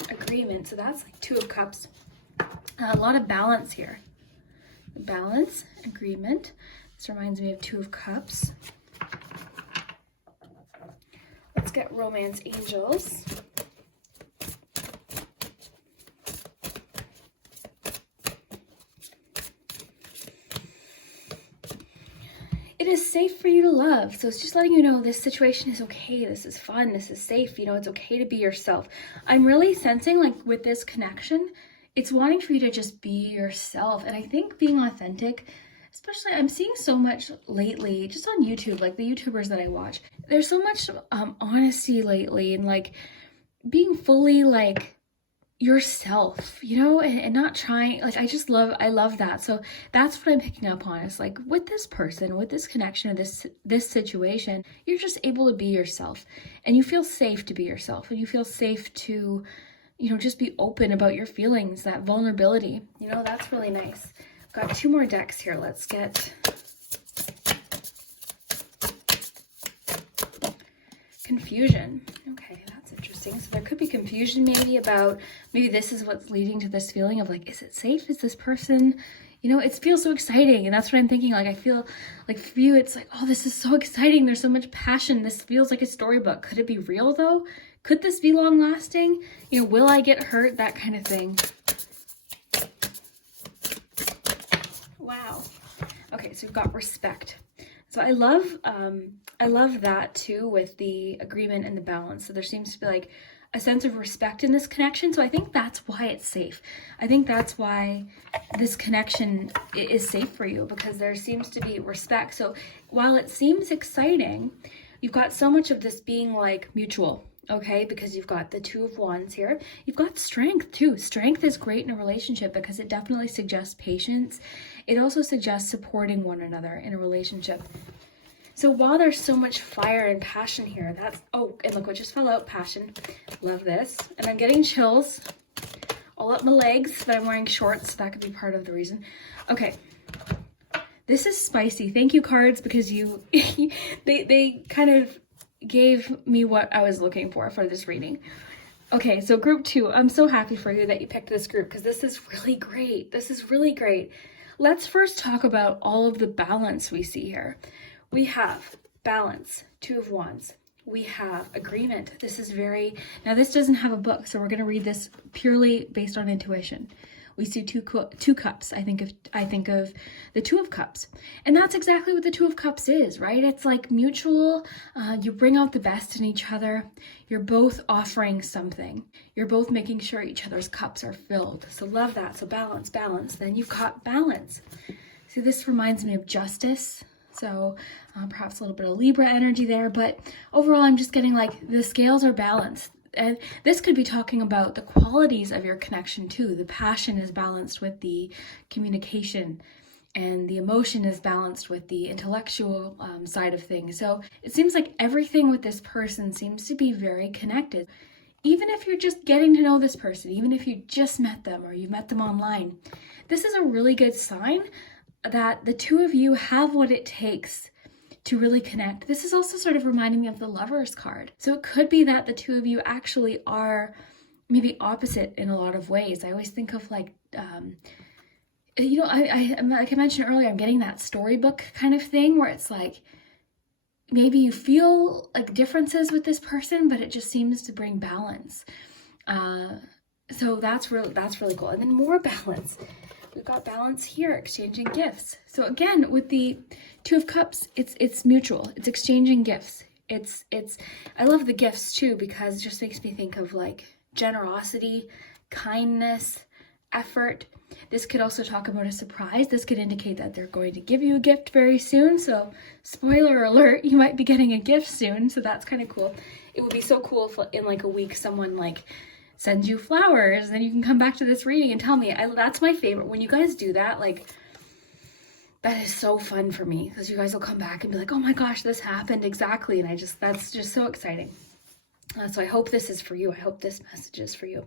Agreement. So that's like Two of Cups. A lot of balance here. Balance, agreement. This reminds me of Two of Cups. Let's get Romance Angels. It is safe for you to love. So it's just letting you know this situation is okay. This is fun. This is safe. You know, it's okay to be yourself. I'm really sensing like with this connection, it's wanting for you to just be yourself. And I think being authentic, especially I'm seeing so much lately, just on YouTube, like the YouTubers that I watch, there's so much honesty lately, and like being fully like yourself, you know, and not trying, like I love that. So that's what I'm picking up on. It's like with this person, with this connection, or this situation, you're just able to be yourself, and you feel safe to be yourself, and you feel safe to, you know, just be open about your feelings, that vulnerability, you know, that's really nice. Got 2 more decks here. Let's get Confusion. Okay, that's interesting. So there could be confusion maybe about, maybe this is what's leading to this feeling of like, is it safe? Is this person, you know, it feels so exciting. And that's what I'm thinking. Like, I feel like for you, it's like, oh, this is so exciting. There's so much passion. This feels like a storybook. Could it be real though? Could this be long lasting? You know, will I get hurt? That kind of thing. Wow. Okay, so we've got Respect. So I love that too, with the agreement and the balance. So there seems to be like a sense of respect in this connection. So I think that's why it's safe. I think that's why this connection is safe for you, because there seems to be respect. So while it seems exciting, you've got so much of this being like mutual, okay? Because you've got the Two of Wands here. You've got strength too. Strength is great in a relationship because it definitely suggests patience. It also suggests supporting one another in a relationship. So while there's so much fire and passion here, oh, and look what just fell out, passion. Love this. And I'm getting chills all up my legs, but I'm wearing shorts, so that could be part of the reason. Okay. This is spicy. Thank you, cards, because they kind of gave me what I was looking for this reading. Okay, so group 2. I'm so happy for you that you picked this group, because this is really great. This is really great. Let's first talk about all of the balance we see here. We have balance, Two of Wands. We have agreement. This is now this doesn't have a book, so we're going to read this purely based on intuition. We see two cups. I think of the Two of Cups. And that's exactly what the Two of Cups is, right? It's like mutual. You bring out the best in each other. You're both offering something. You're both making sure each other's cups are filled. So love that. So balance, balance. Then you've got balance. See, this reminds me of justice. So perhaps a little bit of Libra energy there. But overall, I'm just getting like the scales are balanced. And this could be talking about the qualities of your connection too. The passion is balanced with the communication, and the emotion is balanced with the intellectual side of things. So it seems like everything with this person seems to be very connected. Even if you're just getting to know this person, even if you just met them or you met them online, this is a really good sign that the two of you have what it takes to really connect. This is also sort of reminding me of the Lovers card. So it could be that the two of you actually are maybe opposite in a lot of ways. I always think of like, like I mentioned earlier, I'm getting that storybook kind of thing where it's like, maybe you feel like differences with this person, but it just seems to bring balance. So that's really cool. And then more balance. We've got balance here, exchanging gifts. So again, with the Two of Cups, it's mutual. It's exchanging gifts. I love the gifts too, because it just makes me think of like generosity, kindness, effort. This could also talk about a surprise. This could indicate that they're going to give you a gift very soon. So spoiler alert, you might be getting a gift soon. So that's kind of cool. It would be so cool if in like a week someone like sends you flowers, and then you can come back to this reading and tell me. That's my favorite. When you guys do that, like, that is so fun for me, because you guys will come back and be like, oh my gosh, this happened exactly. And that's just so exciting. So I hope this is for you. I hope this message is for you.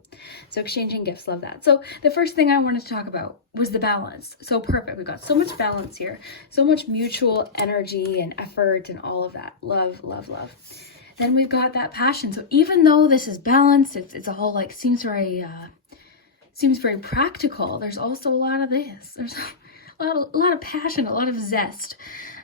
So exchanging gifts, love that. So the first thing I wanted to talk about was the balance. So perfect. We've got so much balance here, so much mutual energy and effort and all of that. Love, love, love. Then we've got that passion. So even though this is balanced, it's all like seems very practical. There's also a lot of this. There's a lot of passion, a lot of zest.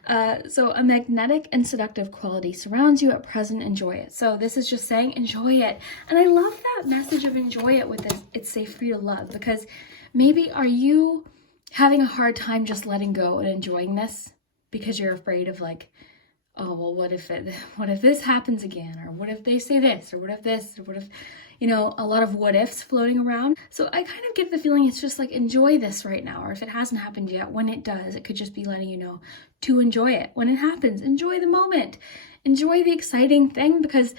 So a magnetic and seductive quality surrounds you at present. Enjoy it. So this is just saying enjoy it. And I love that message of enjoy it with this. It's safe for you to love, because maybe are you having a hard time just letting go and enjoying this because you're afraid of like, oh, well, what if this happens again? Or what if they say this? Or what if this? Or what if, a lot of what ifs floating around. So I kind of get the feeling it's just like, enjoy this right now. Or if it hasn't happened yet, when it does, it could just be letting you know to enjoy it. When it happens, enjoy the moment. Enjoy the exciting thing, because,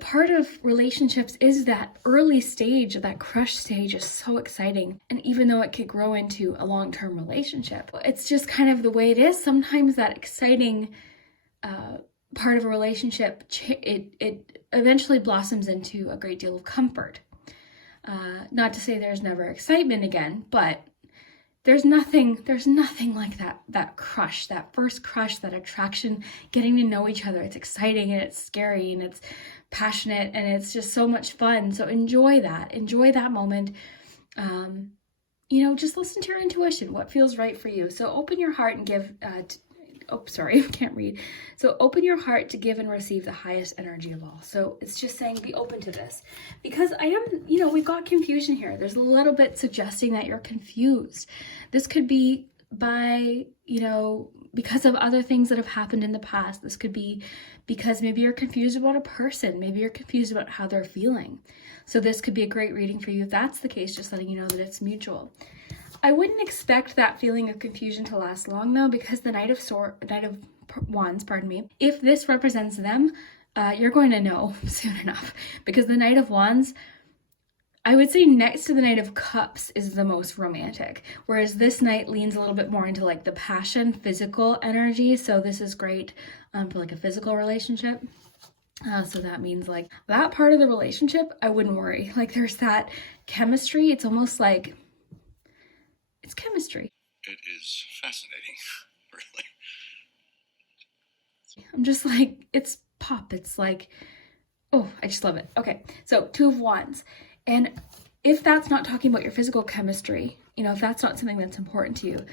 part of relationships is that early stage, that crush stage is so exciting. And even though it could grow into a long-term relationship, it's just kind of the way it is. Sometimes that exciting part of a relationship, it eventually blossoms into a great deal of comfort. Not to say there's never excitement again, but there's nothing like that crush, that first crush, that attraction, getting to know each other. It's exciting and it's scary and it's passionate and it's just so much fun. So enjoy that moment. Just listen to your intuition, what feels right for you. So open your heart and give I can't read. So open your heart to give and receive the highest energy of all. So it's just saying be open to this, because we've got confusion here. There's a little bit suggesting that you're confused. This could be by, because of other things that have happened in the past. This could be because maybe you're confused about a person. Maybe you're confused about how they're feeling. So this could be a great reading for you if that's the case, just letting you know that it's mutual. I wouldn't expect that feeling of confusion to last long though, because the Knight of Wands, if this represents them, you're going to know soon enough, because the Knight of Wands, I would say next to the Knight of Cups, is the most romantic, whereas this Knight leans a little bit more into like the passion, physical energy. So this is great for like a physical relationship. So that means like that part of the relationship, I wouldn't worry. Like there's that chemistry. It's almost like it's chemistry. It is fascinating, really. I'm just like, it's pop. It's like, oh, I just love it. Okay, so Two of Wands. And if that's not talking about your physical chemistry, you know, if that's not something that's important to you,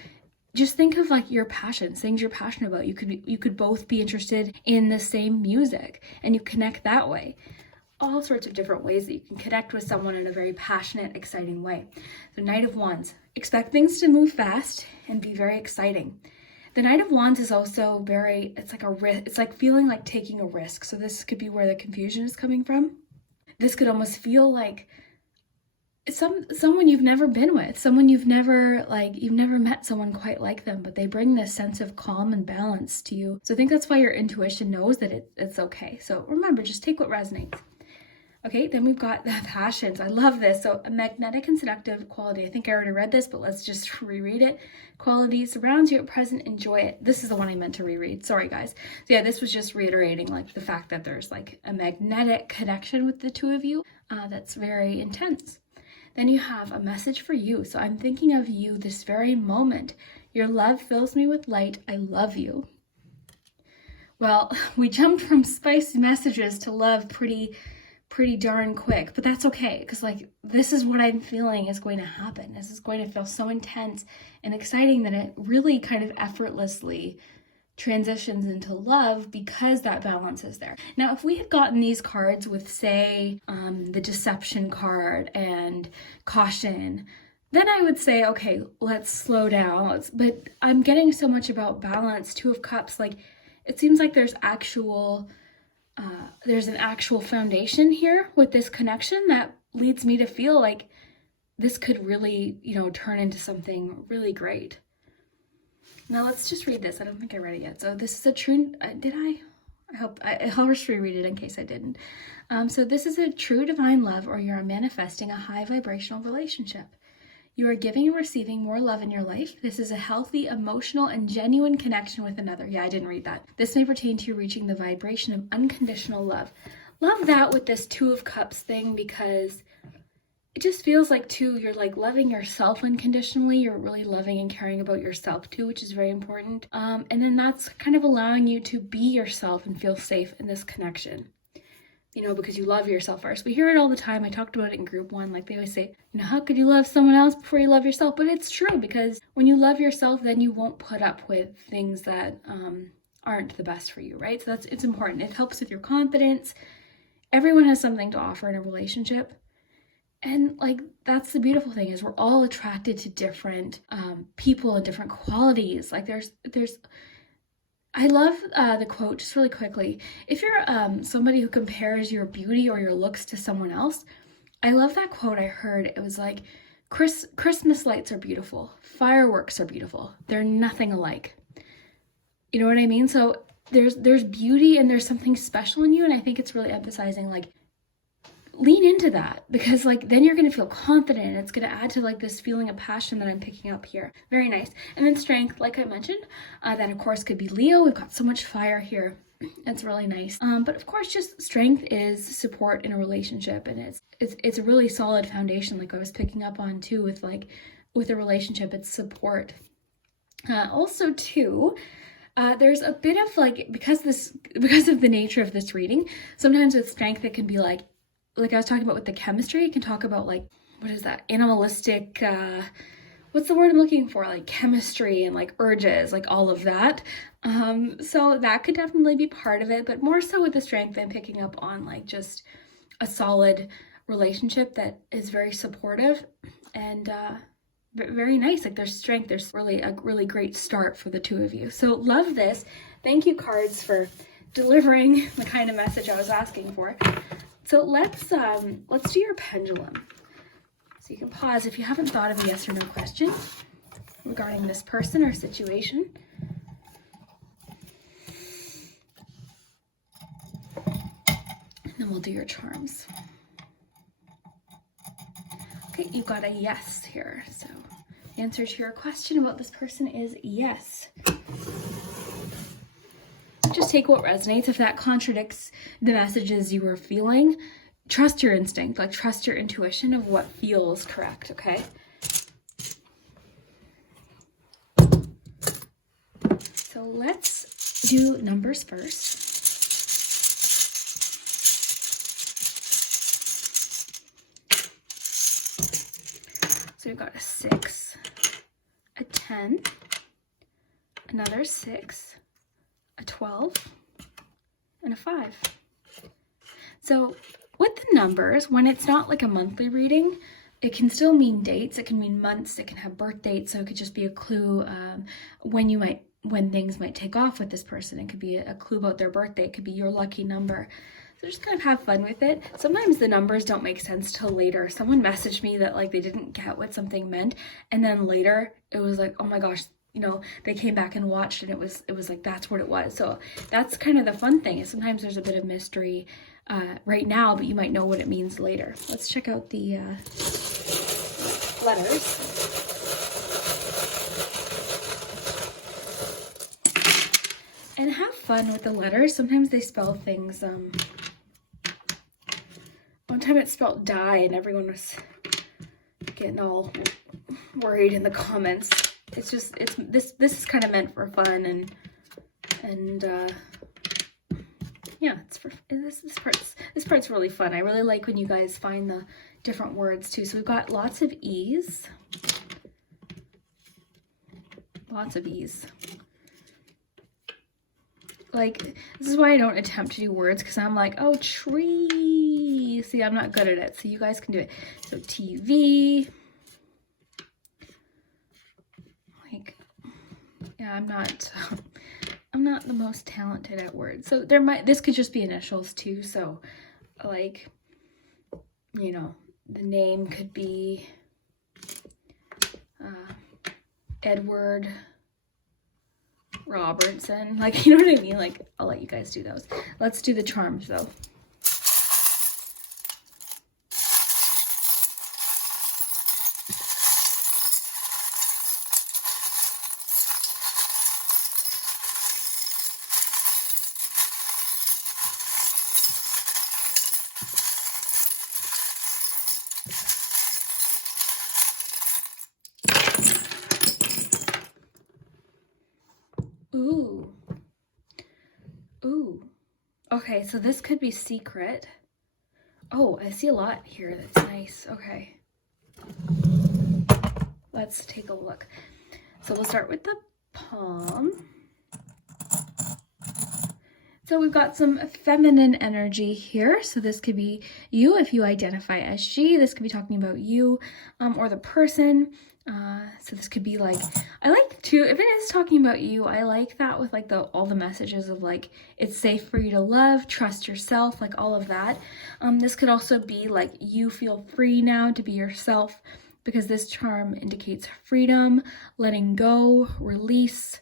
just think of like your passions, things you're passionate about. You could both be interested in the same music and you connect that way. All sorts of different ways that you can connect with someone in a very passionate, exciting way. The Knight of Wands, expect things to move fast and be very exciting. The Knight of Wands is also very, it's like a risk. It's like feeling like taking a risk. So this could be where the confusion is coming from. This could almost feel like someone you've never been with, someone you've never met someone quite like them, but they bring this sense of calm and balance to you. So I think that's why your intuition knows that it's okay. So remember, just take what resonates. Okay, then we've got the passions. I love this. So a magnetic and seductive quality. I think I already read this, but let's just reread it. Quality surrounds you at present, enjoy it. This is the one I meant to reread. Sorry, guys. So yeah, this was just reiterating like the fact that there's like a magnetic connection with the two of you that's very intense. Then you have a message for you. So I'm thinking of you this very moment. Your love fills me with light. I love you. Well, we jumped from spicy messages to love pretty darn quick, but that's okay, because like this is what I'm feeling is going to happen. This is going to feel so intense and exciting that it really kind of effortlessly transitions into love because that balance is there. Now, if we had gotten these cards with, say, the deception card and caution, then I would say, okay, let's slow down. But I'm getting so much about balance. Two of Cups, like it seems like there's an actual foundation here with this connection that leads me to feel like this could really, turn into something really great. Now let's just read this. I don't think I read it yet. So this is a true, did I? I hope, I'll just reread it in case I didn't. So this is a true divine love, or you're manifesting a high vibrational relationship. You are giving and receiving more love in your life. This is a healthy, emotional, and genuine connection with another. Yeah, I didn't read that. This may pertain to you reaching the vibration of unconditional love. Love that with this Two of Cups thing, because it just feels like too, you're like loving yourself unconditionally. You're really loving and caring about yourself too, which is very important. And then that's kind of allowing you to be yourself and feel safe in this connection. Because you love yourself first. We hear it all the time. I talked about it in group 1. Like they always say, how could you love someone else before you love yourself? But it's true, because when you love yourself, then you won't put up with things that aren't the best for you, right? So it's important. It helps with your confidence. Everyone has something to offer in a relationship. And like, that's the beautiful thing, is we're all attracted to different people and different qualities. Like I love the quote, just really quickly. If you're somebody who compares your beauty or your looks to someone else, I love that quote I heard. It was like, Christmas lights are beautiful. Fireworks are beautiful. They're nothing alike. You know what I mean? So there's beauty and there's something special in you. And I think it's really emphasizing, like, lean into that, because like then you're going to feel confident and it's going to add to like this feeling of passion that I'm picking up here. Very nice. And then strength, like I mentioned, that of course could be Leo. We've got so much fire here. It's really nice. But of course, just strength is support in a relationship, and it's a really solid foundation, like I was picking up on too with a relationship. It's support. Also too, there's a bit of like, because of the nature of this reading, sometimes with strength it can be like I was talking about with the chemistry, it can talk about like, what is that? Animalistic, what's the word I'm looking for? Like chemistry and like urges, like all of that. So that could definitely be part of it, but more so with the strength, I'm picking up on like just a solid relationship that is very supportive and very nice. Like there's strength. There's really a really great start for the two of you. So love this. Thank you, cards, for delivering the kind of message I was asking for. So let's do your pendulum. So you can pause if you haven't thought of a yes or no question regarding this person or situation. And then we'll do your charms. Okay, you got a yes here. So the answer to your question about this person is yes. Just take what resonates. If that contradicts the messages you were feeling, trust your instinct, like trust your intuition of what feels correct, okay? So let's do numbers first. So we've got a 6, a 10, another 6, a 12, and a 5. So with the numbers, when it's not like a monthly reading, it can still mean dates, it can mean months, it can have birth dates, so it could just be a clue when things might take off with this person. It could be a clue about their birthday, it could be your lucky number. So just kind of have fun with it. Sometimes the numbers don't make sense till later. Someone messaged me that like they didn't get what something meant, and then later it was like, oh my gosh, you know, they came back and watched and it was like that's what it was. So that's kind of the fun thing, is sometimes there's a bit of mystery right now, but you might know what it means later. Let's check out the letters. And have fun with the letters. Sometimes they spell things. One time it spelled die and everyone was getting all worried in the comments. It's just, this is kind of meant for fun and yeah, this part's really fun. I really like when you guys find the different words too. So we've got lots of E's. Lots of E's. Like, this is why I don't attempt to do words, because I'm like, oh, tree. See, I'm not good at it, so you guys can do it. So TV. Like, yeah, I'm not the most talented at words. So this could just be initials too. So like, you know, the name could be Edward Robertson, like, you know what I mean? Like, I'll let you guys do those. Let's do the charms though. Ooh. Ooh. Okay, so this could be secret. Oh, I see a lot here. That's nice. Okay. Let's take a look. So we'll start with the palm. So we've got some feminine energy here. So this could be you if you identify as she. This could be talking about you or the person. So this could be like, I like to, if it is talking about you, I like that with like all the messages of like, it's safe for you to love, trust yourself, like all of that. This could also be like, you feel free now to be yourself, because this charm indicates freedom, letting go, release.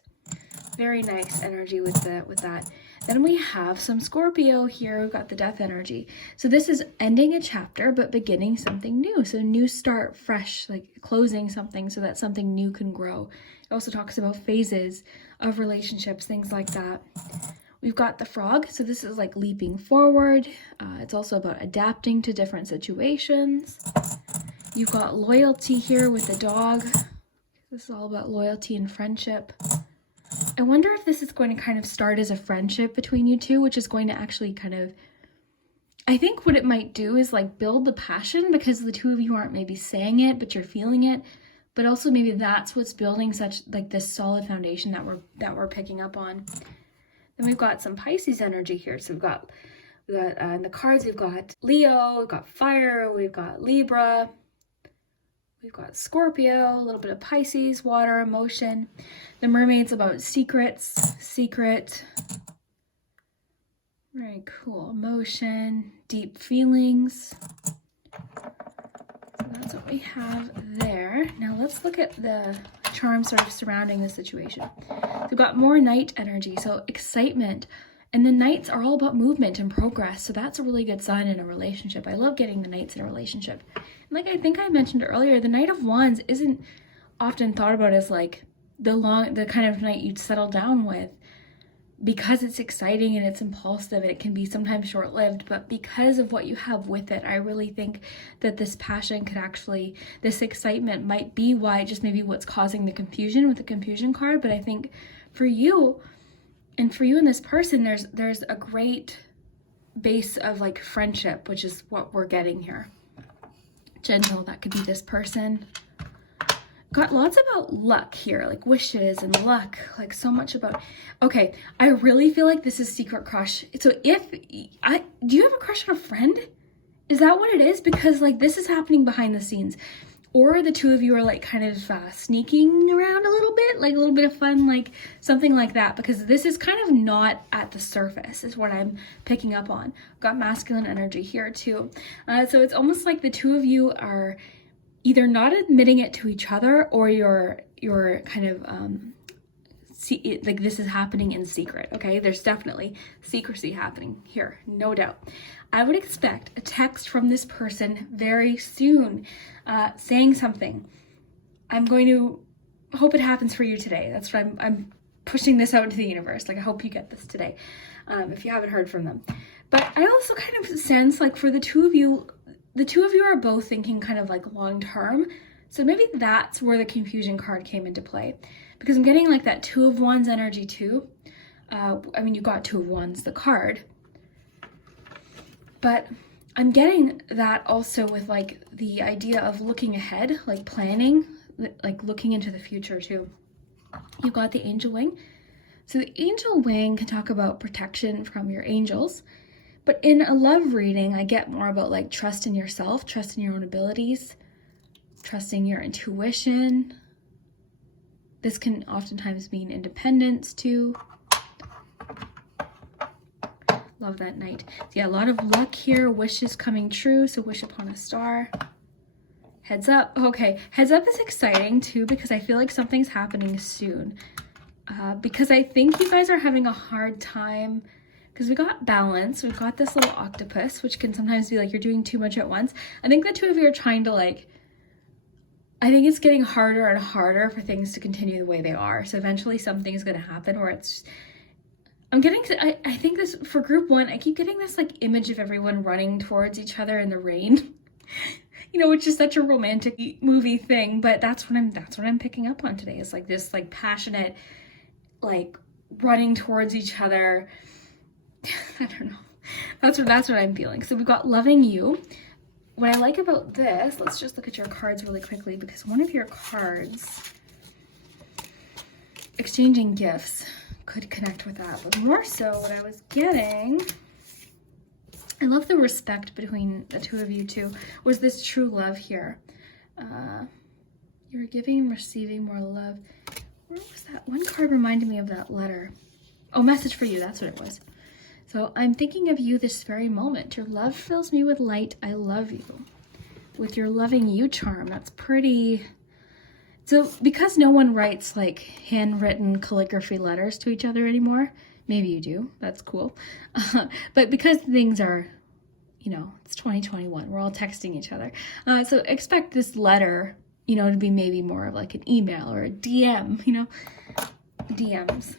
Very nice energy with that. Then we have some Scorpio here. We've got the death energy. So this is ending a chapter, but beginning something new. So new start, fresh, like closing something so that something new can grow. It also talks about phases of relationships, things like that. We've got the frog. So this is like leaping forward. It's also about adapting to different situations. You've got loyalty here with the dog. This is all about loyalty and friendship. I wonder if this is going to kind of start as a friendship between you two, which is going to actually kind of, I think what it might do is like build the passion, because the two of you aren't maybe saying it, but you're feeling it. But also maybe that's what's building such like this solid foundation that we're picking up on. Then we've got some Pisces energy here. So we've got in the cards, we've got Leo, we've got fire, we've got Libra, we've got Scorpio, a little bit of Pisces, water, emotion. The mermaid's about secrets, secret. Very cool. Emotion, deep feelings. So that's what we have there. Now let's look at the charm sort of surrounding the situation. So we've got more night energy, so excitement. And the nights are all about movement and progress. So that's a really good sign in a relationship. I love getting the nights in a relationship. And like I think I mentioned earlier, the Knight of Wands isn't often thought about as like the kind of night you'd settle down with, because it's exciting and it's impulsive and it can be sometimes short-lived, but because of what you have with it, I really think that this passion could actually, this excitement might be why, just maybe what's causing the confusion with the confusion card. But I think for you and this person, there's a great base of like friendship, which is what we're getting here. Gentle, that could be this person. Got lots about luck here, like wishes and luck, like so much about, okay, I really feel like this is secret crush. So do you have a crush on a friend? Is that what it is? Because like this is happening behind the scenes. Or the two of you are like kind of sneaking around a little bit, like a little bit of fun, like something like that, because this is kind of not at the surface is what I'm picking up on. Got masculine energy here too. So it's almost like the two of you are either not admitting it to each other, or you're kind of like this is happening in secret. Okay, there's definitely secrecy happening here, no doubt. I would expect a text from this person very soon, saying something. I'm going to hope it happens for you today. That's what I'm pushing this out into the universe. Like I hope you get this today, if you haven't heard from them. But I also kind of sense like for the two of you are both thinking kind of like long term. So maybe that's where the confusion card came into play, because I'm getting like that Two of Wands energy too. I mean, you got Two of Wands, the card, but I'm getting that also with like the idea of looking ahead, like planning, like looking into the future too. You got the angel wing. So the angel wing can talk about protection from your angels. But in a love reading, I get more about like trust in yourself, trust in your own abilities, trusting your intuition. This can oftentimes mean independence too. Love that night. So yeah, a lot of luck here, wishes coming true. So wish upon a star. Heads up. Okay, heads up is exciting too, because I feel like something's happening soon. Because I think you guys are having a hard time. Because we got balance, we've got this little octopus, which can sometimes be like you're doing too much at once. I think the two of you are trying to like, I think it's getting harder and harder for things to continue the way they are. So eventually something's going to happen where it's, I think this, for group one, I keep getting this like image of everyone running towards each other in the rain, you know, which is such a romantic movie thing. But that's what I'm picking up on today. Is like this like passionate, like running towards each other. I don't know. That's what I'm feeling. So we've got loving you. What I like about this, let's just look at your cards really quickly, because one of your cards, exchanging gifts, could connect with that. But more so what I was getting, I love the respect between the two of you too, was this true love here. You're giving and receiving more love. Where was that? One card reminded me of that letter. Oh, message for you. That's what it was. So I'm thinking of you this very moment. Your love fills me with light. I love you. With your loving you charm. That's pretty. So because no one writes like handwritten calligraphy letters to each other anymore, maybe you do. That's cool. But because things are, you know, it's 2021. We're all texting each other. So expect this letter, you know, to be maybe more of like an email or a DM, you know, DMs.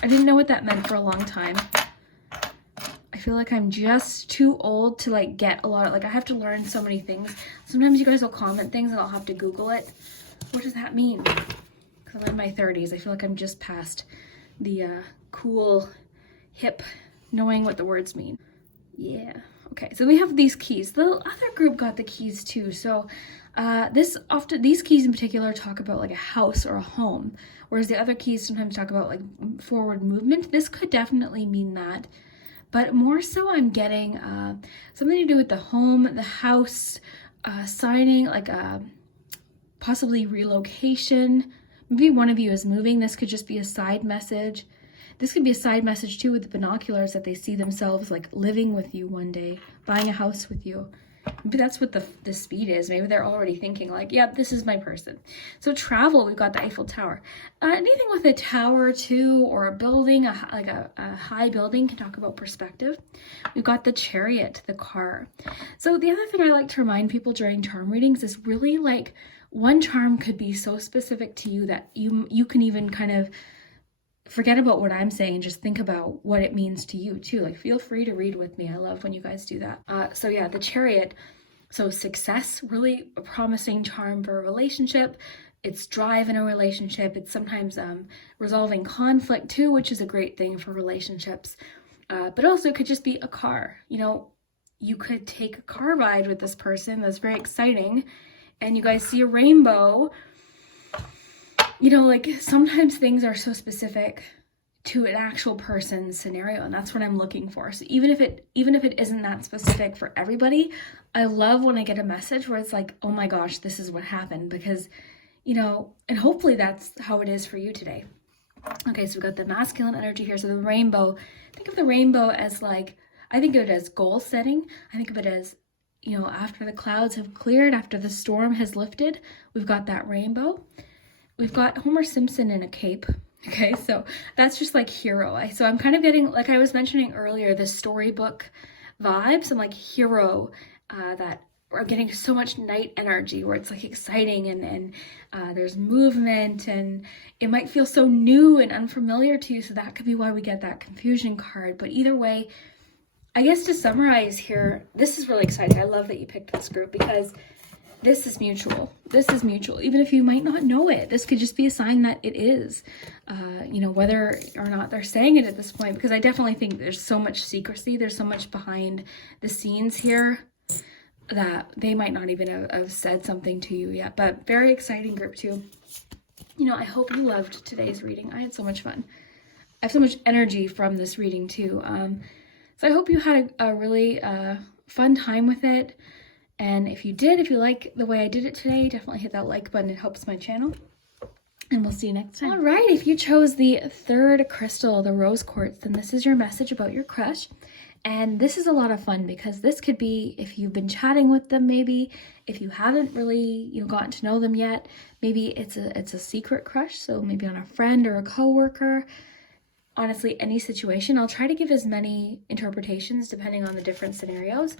I didn't know what that meant for a long time. I feel like I'm just too old to like get a lot of, like I have to learn so many things. Sometimes you guys will comment things and I'll have to Google it. What does that mean? Because I'm in my 30s. I feel like I'm just past the cool, hip, knowing what the words mean. Yeah. Okay, so we have these keys. The other group got the keys too. So these keys in particular talk about like a house or a home, whereas the other keys sometimes talk about like forward movement. This could definitely mean that. But more so I'm getting something to do with the home, the house, signing, like possibly relocation. Maybe one of you is moving. This could just be a side message. This could be a side message too with the binoculars, that they see themselves like living with you one day, buying a house with you. Maybe that's what the speed is. Maybe they're already thinking like, yeah, this is my person. So travel, we've got the Eiffel Tower. Anything with a tower too, or a building, a high building, can talk about perspective. We've got the Chariot, the car. So the other thing I like to remind people during charm readings is really like one charm could be so specific to you that you can even kind of forget about what I'm saying and just think about what it means to you too. Like, feel free to read with me. I love when you guys do that. So yeah, the Chariot. So success, really a promising charm for a relationship. It's drive in a relationship. It's sometimes resolving conflict too, which is a great thing for relationships. But also it could just be a car. You know, you could take a car ride with this person. That's very exciting. And you guys see a rainbow. You know, like sometimes things are so specific to an actual person's scenario, and that's what I'm looking for. So even if it isn't that specific for everybody, I love when I get a message where it's like, oh my gosh, this is what happened, because, you know, and hopefully that's how it is for you today. Okay, so we've got the masculine energy here. So the rainbow, think of the rainbow as like, I think of it as goal setting. I think of it as, you know, after the clouds have cleared, after the storm has lifted, we've got that rainbow. We've got Homer Simpson in a cape. Okay, so that's just like hero. So I'm kind of getting, like I was mentioning earlier, the storybook vibes. I'm like hero, that we're getting so much night energy where it's like exciting and there's movement, and it might feel so new and unfamiliar to you. So that could be why we get that confusion card. But either way, I guess to summarize here, this is really exciting. I love that you picked this group because this is mutual. This is mutual. Even if you might not know it, this could just be a sign that it is, you know, whether or not they're saying it at this point, because I definitely think there's so much secrecy. There's so much behind the scenes here that they might not even have said something to you yet. But very exciting group too. You know, I hope you loved today's reading. I had so much fun. I have so much energy from this reading too. So I hope you had a really fun time with it. And if you did, if you like the way I did it today, definitely hit that like button. It helps my channel. And we'll see you next time. All right, if you chose the third crystal, the rose quartz, then this is your message about your crush. And this is a lot of fun because this could be if you've been chatting with them, maybe if you haven't really, you know, gotten to know them yet, maybe it's a secret crush. So maybe on a friend or a coworker. Honestly, any situation. I'll try to give as many interpretations depending on the different scenarios.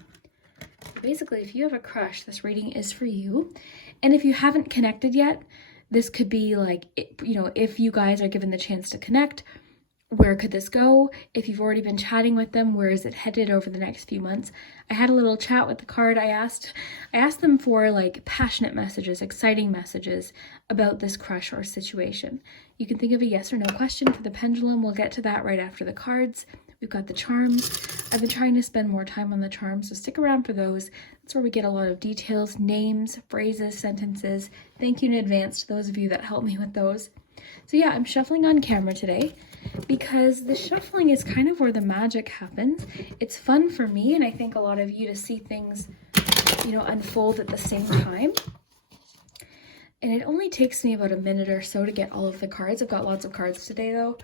Basically, if you have a crush, this reading is for you. And if you haven't connected yet, this could be like, you know, if you guys are given the chance to connect, where could this go? If you've already been chatting with them, where is it headed over the next few months? I had a little chat with the card. I asked them for like passionate messages, exciting messages about this crush or situation. You can think of a yes or no question for the pendulum. We'll get to that right after the cards. We've got the charms. I've been trying to spend more time on the charms, so stick around for those. That's where we get a lot of details, names, phrases, sentences. Thank you in advance to those of you that help me with those. So yeah, I'm shuffling on camera today because the shuffling is kind of where the magic happens. It's fun for me, and I think a lot of you, to see things, you know, unfold at the same time. And it only takes me about a minute or so to get all of the cards. I've got lots of cards today though.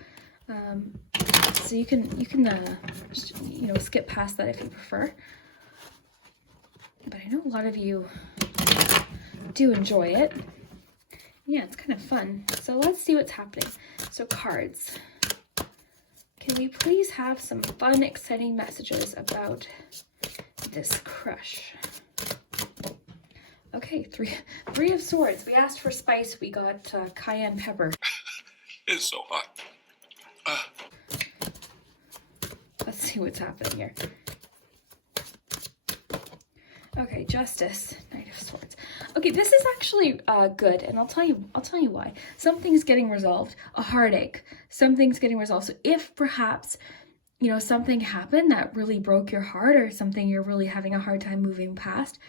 So you can you know, skip past that if you prefer. But I know a lot of you do enjoy it. Yeah, it's kind of fun. So let's see what's happening. So cards. Can we please have some fun, exciting messages about this crush? Okay, three of swords. We asked for spice. We got cayenne pepper. It's so hot. Let's see what's happening here. Okay, justice, Knight of Swords. Okay, this is actually good, and I'll tell you why. Something's getting resolved, a heartache. Something's getting resolved. So if perhaps, you know, something happened that really broke your heart, or something you're really having a hard time moving past,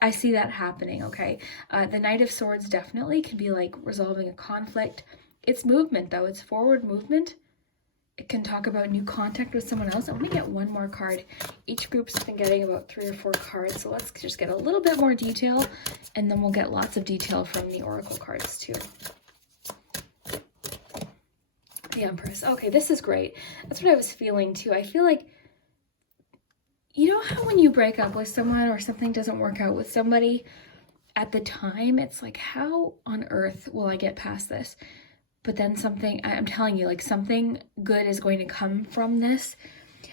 I see that happening. Okay, the Knight of Swords definitely can be like resolving a conflict. It's movement though. It's forward movement. It can talk about new contact with someone else. I'm going to get one more card. Each group's been getting about 3 or 4 cards. So let's just get a little bit more detail, and then we'll get lots of detail from the oracle cards too. The Empress. Okay, this is great. That's what I was feeling too. I feel like, you know how when you break up with someone or something doesn't work out with somebody, at the time, it's like, how on earth will I get past this? But then something, I'm telling you, like something good is going to come from this.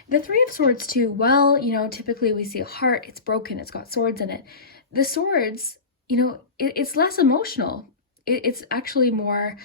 The Three of Swords too, well, you know, typically we see a heart, it's broken, it's got swords in it. The swords, you know, it's less emotional. It's actually more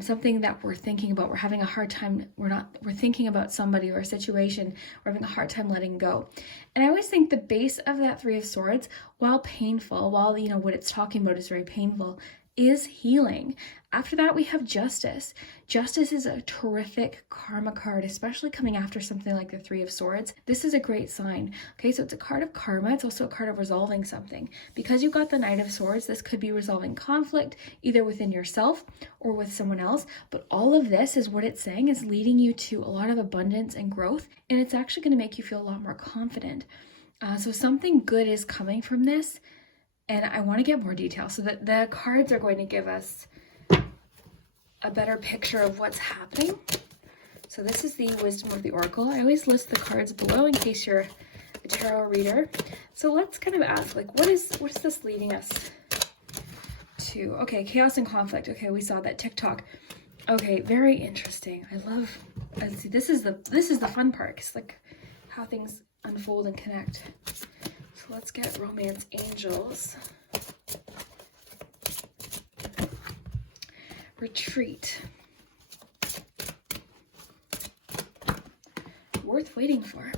something that we're thinking about. We're having a hard time. We're thinking about somebody or a situation. We're having a hard time letting go. And I always think the base of that Three of Swords, while painful, while, you know, what it's talking about is very painful, is healing. After that, we have Justice. Justice is a terrific karma card, especially coming after something like the Three of Swords. This is a great sign. Okay, so it's a card of karma. It's also a card of resolving something. Because you've got the Knight of Swords, this could be resolving conflict, either within yourself or with someone else. But all of this is what it's saying is leading you to a lot of abundance and growth. And it's actually going to make you feel a lot more confident. So something good is coming from this. And I want to get more detail so that the cards are going to give us a better picture of what's happening. So this is the Wisdom of the Oracle. I always list the cards below in case you're a tarot reader. So let's kind of ask, like, what is this leading us to? Okay, chaos and conflict. Okay, we saw that TikTok. Okay, very interesting. I see, this is the fun part. It's like how things unfold and connect. So let's get Romance Angels. Retreat. Worth waiting for.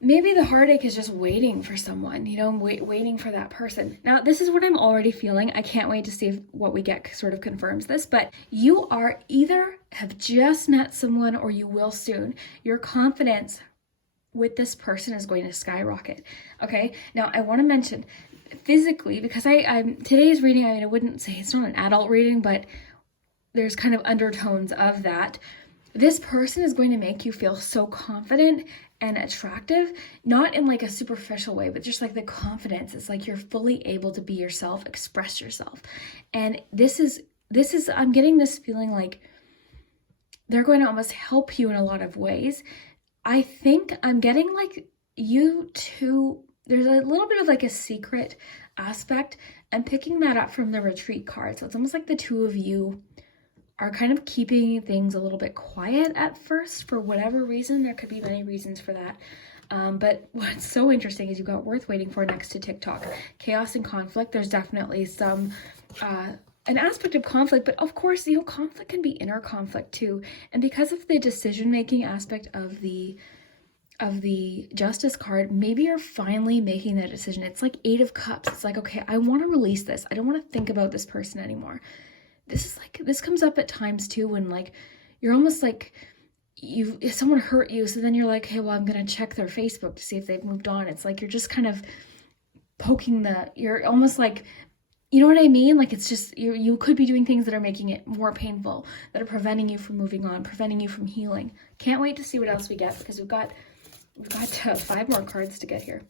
Maybe the heartache is just waiting for someone, you know, waiting for that person. Now, this is what I'm already feeling. I can't wait to see if what we get sort of confirms this, but you are either have just met someone or you will soon. Your confidence with this person is going to skyrocket. Okay, now I want to mention physically, because I'm today's reading, I mean, I wouldn't say it's not an adult reading, but there's kind of undertones of that. This person is going to make you feel so confident and attractive, not in like a superficial way, but just like the confidence. It's like you're fully able to be yourself, express yourself. And this is I'm getting this feeling like they're going to almost help you in a lot of ways. I think I'm getting like you two, there's a little bit of like a secret aspect. I'm picking that up from the Retreat card. So it's almost like the two of you are kind of keeping things a little bit quiet at first for whatever reason. There could be many reasons for that. But what's so interesting is you've got Worth Waiting For next to TikTok. Chaos and conflict. There's definitely some an aspect of conflict, but of course, you know, conflict can be inner conflict too. And because of the decision-making aspect of the Justice card, maybe you're finally making that decision. It's like 8 of Cups. It's like, okay, I want to release this. I don't want to think about this person anymore. This comes up at times too when like you're almost like if someone hurt you, so then you're like, hey, well, I'm gonna check their Facebook to see if they've moved on. It's like you're just kind of poking you're almost like, you know what I mean? Like it's just you could be doing things that are making it more painful, that are preventing you from moving on, preventing you from healing. Can't wait to see what else we get, because we've got 5 more cards to get here.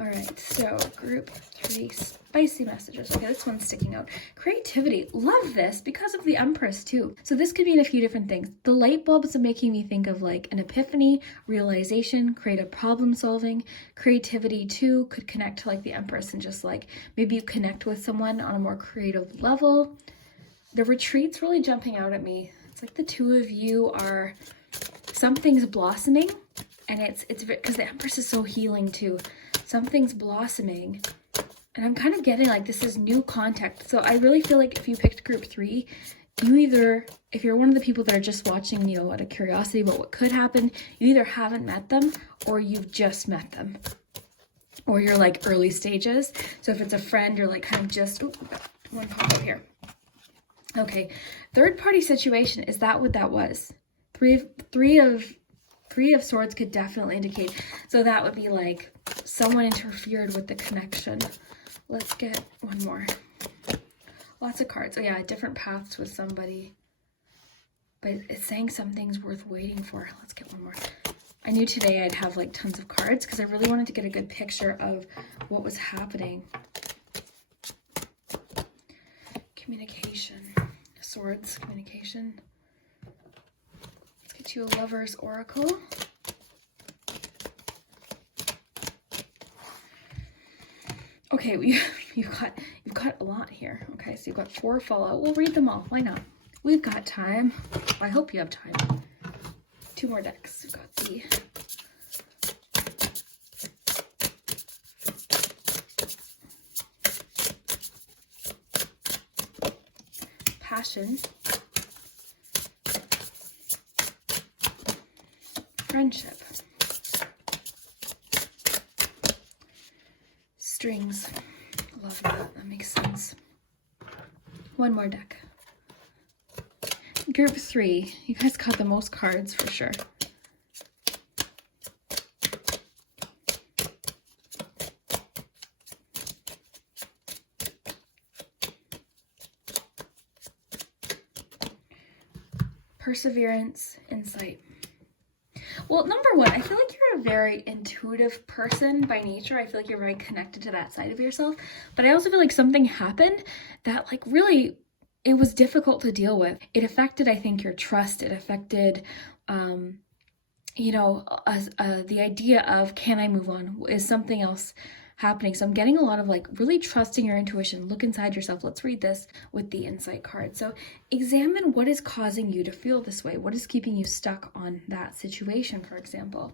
All right, so group 3, spicy messages. Okay, this one's sticking out. Creativity. Love this because of the Empress too. So this could mean a few different things. The light bulbs are making me think of like an epiphany, realization, creative problem solving. Creativity too could connect to like the Empress and just like maybe you connect with someone on a more creative level. The Retreat's really jumping out at me. It's like the two of you are, something's blossoming, and it's because the Empress is so healing too. Something's blossoming, and I'm kind of getting like this is new contact. So I really feel like if you picked group 3, you either, if you're one of the people that are just watching, you know, out of curiosity about what could happen, you either haven't met them or you've just met them, or you're like early stages. So if it's a friend, you're like kind of just, one pop up here. Okay, third party situation. Is that what that was? Three of Swords could definitely indicate. So that would be like someone interfered with the connection. Let's get one more. Lots of cards. Oh yeah, different paths with somebody. but it's saying something's worth waiting for. Let's get one more. I knew today I'd have like tons of cards because I really wanted to get a good picture of what was happening. Communication. Swords, communication. Let's get you a Lover's Oracle. Okay, you've got a lot here. Okay, so you've got 4 fallout. We'll read them all. Why not? We've got time. I hope you have time. 2 more decks. We've got the Passion, Friendship, Strings. Love that. That makes sense. One more deck. Group 3. You guys got the most cards for sure. Perseverance, insight. Well, number 1, I feel like you're a very intuitive person by nature. I feel like you're very connected to that side of yourself. But I also feel like something happened that like really, it was difficult to deal with. It affected, I think, your trust. It affected, you know, the idea of, can I move on? Is something else happening? So I'm getting a lot of like really trusting your intuition. Look inside yourself. Let's read this with the insight card. So examine what is causing you to feel this way. What is keeping you stuck on that situation, for example?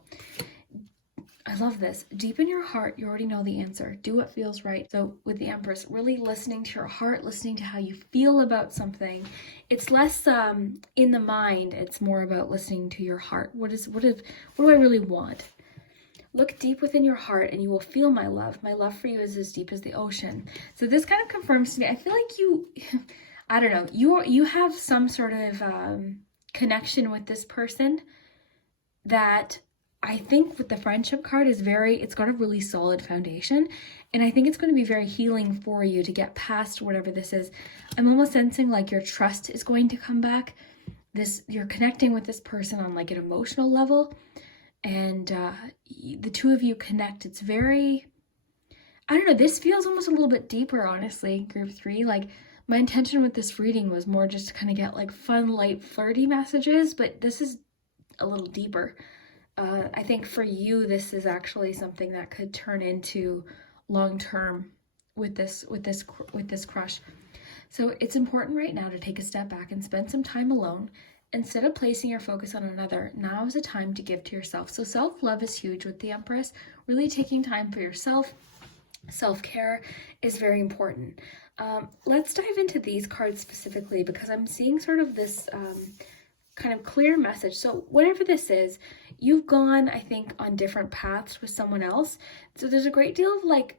I love this. Deep in your heart, you already know the answer. Do what feels right. So with the Empress, really listening to your heart, listening to how you feel about something. It's less in the mind. It's more about listening to your heart. What do I really want? Look deep within your heart and you will feel my love. My love for you is as deep as the ocean. So this kind of confirms to me, I feel like you, I don't know, you have some sort of connection with this person that I think with the friendship card is it's got a really solid foundation. And I think it's going to be very healing for you to get past whatever this is. I'm almost sensing like your trust is going to come back. You're connecting with this person on like an emotional level. And the two of you connect. It's very, I don't know, this feels almost a little bit deeper, honestly, group 3. Like my intention with this reading was more just to kind of get like fun, light, flirty messages, but this is a little deeper. I think for you, this is actually something that could turn into long-term with this crush. So it's important right now to take a step back and spend some time alone. Instead of placing your focus on another, now is a time to give to yourself. So self-love is huge with the Empress. Really taking time for yourself. Self-care is very important. Let's dive into these cards specifically because I'm seeing sort of this kind of clear message. So whatever this is, you've gone, I think, on different paths with someone else. So there's a great deal of like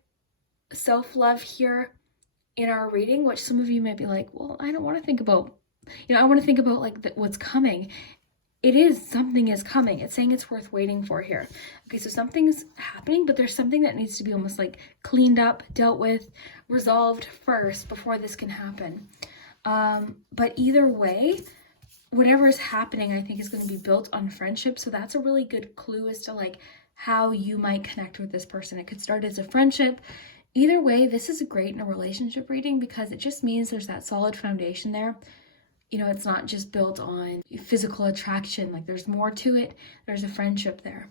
self-love here in our reading, which some of you might be like, well, I don't want to think about, I want to think about like what's coming. Something is coming. It's saying it's worth waiting for here. Okay, so something's happening, but there's something that needs to be almost like cleaned up, dealt with, resolved first before this can happen. But either way, whatever is happening, I think is going to be built on friendship. So that's a really good clue as to like how you might connect with this person. It could start as a friendship. Either way, this is great in a relationship reading because it just means there's that solid foundation there. It's not just built on physical attraction. Like there's more to it. There's a friendship there.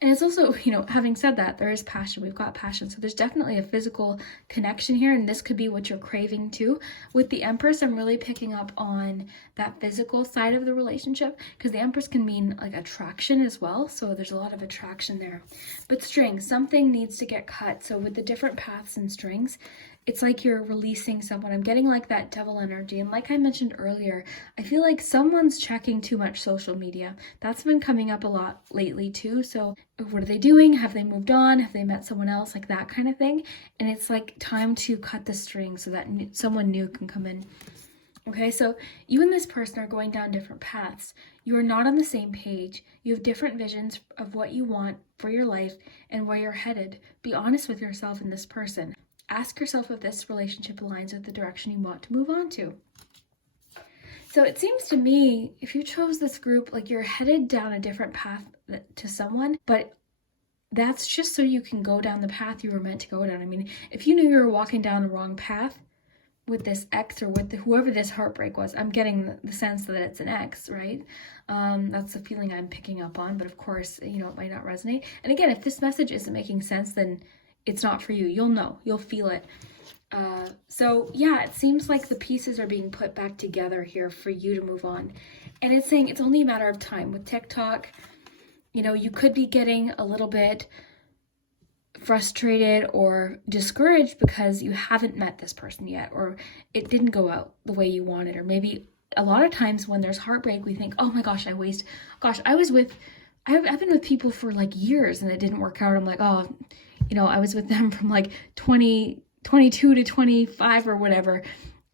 And it's also, having said that, there is passion. We've got passion. So there's definitely a physical connection here. And this could be what you're craving too. With the Empress, I'm really picking up on that physical side of the relationship because the Empress can mean like attraction as well. So there's a lot of attraction there. But strings, something needs to get cut. So with the different paths and strings, it's like you're releasing someone. I'm getting like that devil energy. And like I mentioned earlier, I feel like someone's checking too much social media. That's been coming up a lot lately too. So what are they doing? Have they moved on? Have they met someone else? Like that kind of thing. And it's like time to cut the string so that someone new can come in. Okay, so you and this person are going down different paths. You are not on the same page. You have different visions of what you want for your life and where you're headed. Be honest with yourself and this person. Ask yourself if this relationship aligns with the direction you want to move on to. So it seems to me, if you chose this group, like you're headed down a different path to someone, but that's just so you can go down the path you were meant to go down. I mean, if you knew you were walking down the wrong path with this ex or with whoever this heartbreak was, I'm getting the sense that it's an ex, right? That's the feeling I'm picking up on, but of course, it might not resonate. And again, if this message isn't making sense, then it's not for you. You'll know, you'll feel it. So yeah, it seems like the pieces are being put back together here for you to move on. And it's saying it's only a matter of time. With TikTok, you could be getting a little bit frustrated or discouraged because you haven't met this person yet, or it didn't go out the way you wanted, or maybe a lot of times when there's heartbreak, we think, oh my gosh, I've been with people for like years and it didn't work out. I'm like, oh, I was with them from like 22 to 25 or whatever,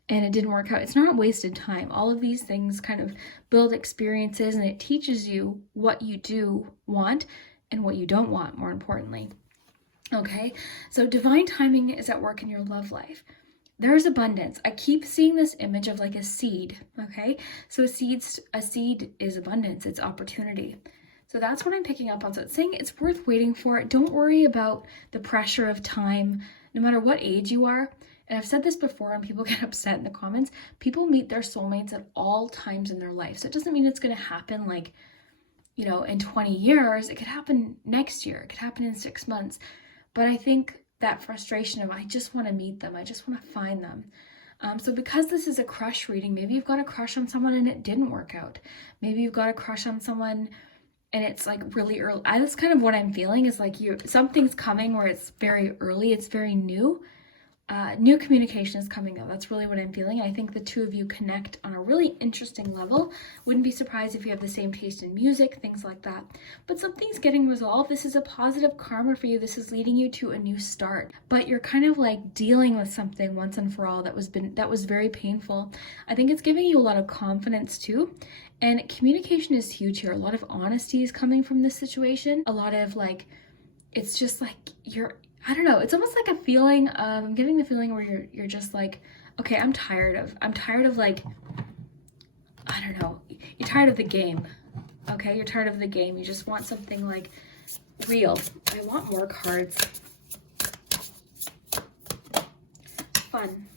and it didn't work out. It's not wasted time. All of these things kind of build experiences, and it teaches you what you do want and what you don't want, more importantly. Okay, so divine timing is at work in your love life. There's abundance. I keep seeing this image of like a seed, okay? So a seed is abundance, it's opportunity. So that's what I'm picking up on. So it's saying it's worth waiting for. Don't worry about the pressure of time, no matter what age you are. And I've said this before and people get upset in the comments. People meet their soulmates at all times in their life. So it doesn't mean it's going to happen like, in 20 years. It could happen next year. It could happen in 6 months. But I think that frustration of, I just want to meet them. I just want to find them. So because this is a crush reading, maybe you've got a crush on someone and it didn't work out. Maybe you've got a crush on someone and it's like really early. That's kind of what I'm feeling, is like something's coming where it's very early. It's very new. New communication is coming out. That's really what I'm feeling. I think the two of you connect on a really interesting level. Wouldn't be surprised if you have the same taste in music, things like that. But something's getting resolved. This is a positive karma for you. This is leading you to a new start. But you're kind of like dealing with something once and for all that was very painful. I think it's giving you a lot of confidence too. And communication is huge here. A lot of honesty is coming from this situation. A lot of like, it's just like I don't know, it's almost like a feeling of, I'm getting the feeling where you're just like, okay, I'm tired of like, I don't know, you're tired of the game, okay? You're tired of the game. You just want something like real. I want more cards. Fun.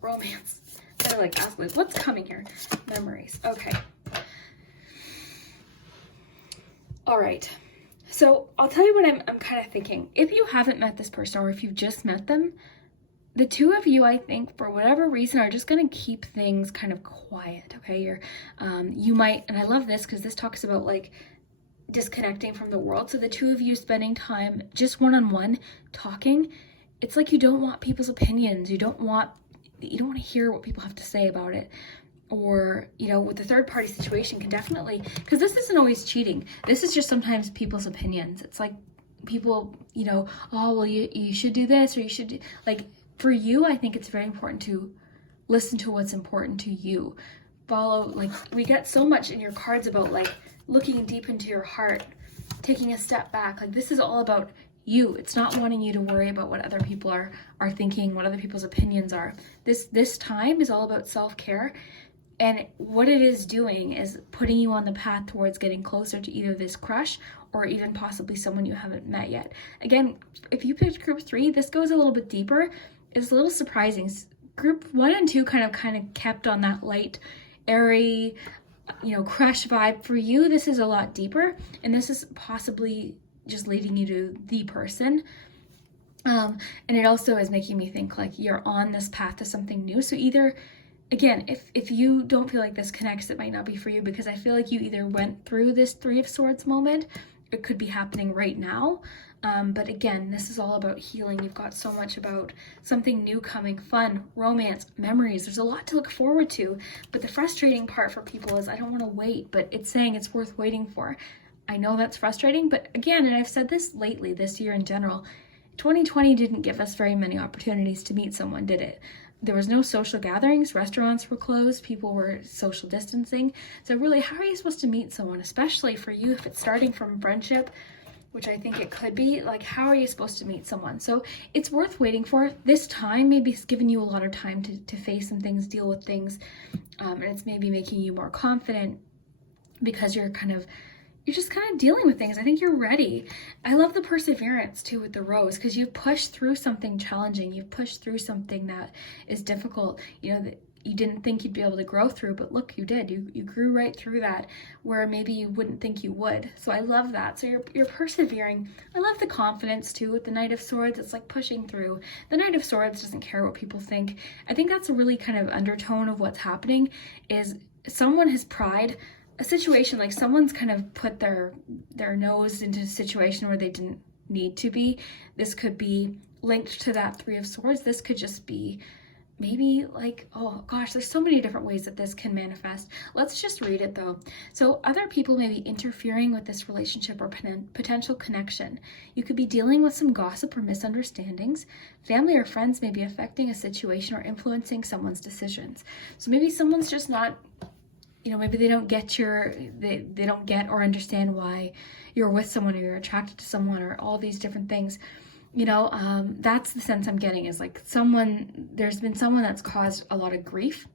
Romance. I like ask, like, what's coming here? Memories. Okay. All right. So I'll tell you what I'm kind of thinking. If you haven't met this person, or if you've just met them, the two of you, I think, for whatever reason, are just going to keep things kind of quiet, okay? You might, and I love this because this talks about like disconnecting from the world. So the two of you spending time just one-on-one talking, it's like you don't want people's opinions. You don't want to hear what people have to say about it. Or, with the third party situation can definitely, because this isn't always cheating. This is just sometimes people's opinions. It's like people, oh, well, you should do this, or you should do, like, for you, I think it's very important to listen to what's important to you. Follow, like, we get so much in your cards about like looking deep into your heart, taking a step back. Like, this is all about you. It's not wanting you to worry about what other people are thinking, what other people's opinions are. This time is all about self-care. And what it is doing is putting you on the path towards getting closer to either this crush or even possibly someone you haven't met yet. Again, if you picked group 3, this goes a little bit deeper. It's a little surprising. Group 1 and 2 kind of kept on that light, airy, crush vibe. For you, this is a lot deeper, and this is possibly just leading you to the person. And it also is making me think like you're on this path to something new. So either, again, if you don't feel like this connects, it might not be for you, because I feel like you either went through this 3 of Swords moment, it could be happening right now. But again, this is all about healing. You've got so much about something new coming, fun, romance, memories. There's a lot to look forward to. But the frustrating part for people is I don't want to wait, but it's saying it's worth waiting for. I know that's frustrating, but again, and I've said this lately, this year in general, 2020 didn't give us very many opportunities to meet someone, did it? There was no social gatherings, restaurants were closed, people were social distancing. So really, how are you supposed to meet someone, especially for you if it's starting from friendship? which I think it could be. Like, how are you supposed to meet someone? So it's worth waiting for. This time maybe it's giving you a lot of time to face some things, deal with things, and it's maybe making you more confident because you're just kind of dealing with things. I think you're ready. I love the perseverance too with the rose, because you've pushed through something challenging. You've pushed through something that is difficult, that you didn't think you'd be able to grow through, but look, you did. You grew right through that where maybe you wouldn't think you would. So I love that. So you're persevering. I love the confidence too with the Knight of Swords. It's like pushing through. The Knight of Swords doesn't care what people think. I think that's a really kind of undertone of what's happening, is someone has pried a situation, like someone's kind of put their nose into a situation where they didn't need to be. This could be linked to that Three of Swords. This could just be maybe like, oh gosh, there's so many different ways that this can manifest. Let's just read it though. So other people may be interfering with this relationship or potential connection. You could be dealing with some gossip or misunderstandings. Family or friends may be affecting a situation or influencing someone's decisions. So maybe someone's just not, maybe they don't get they don't get or understand why you're with someone, or you're attracted to someone, or all these different things. That's the sense I'm getting, is like there's been someone that's caused a lot of grief,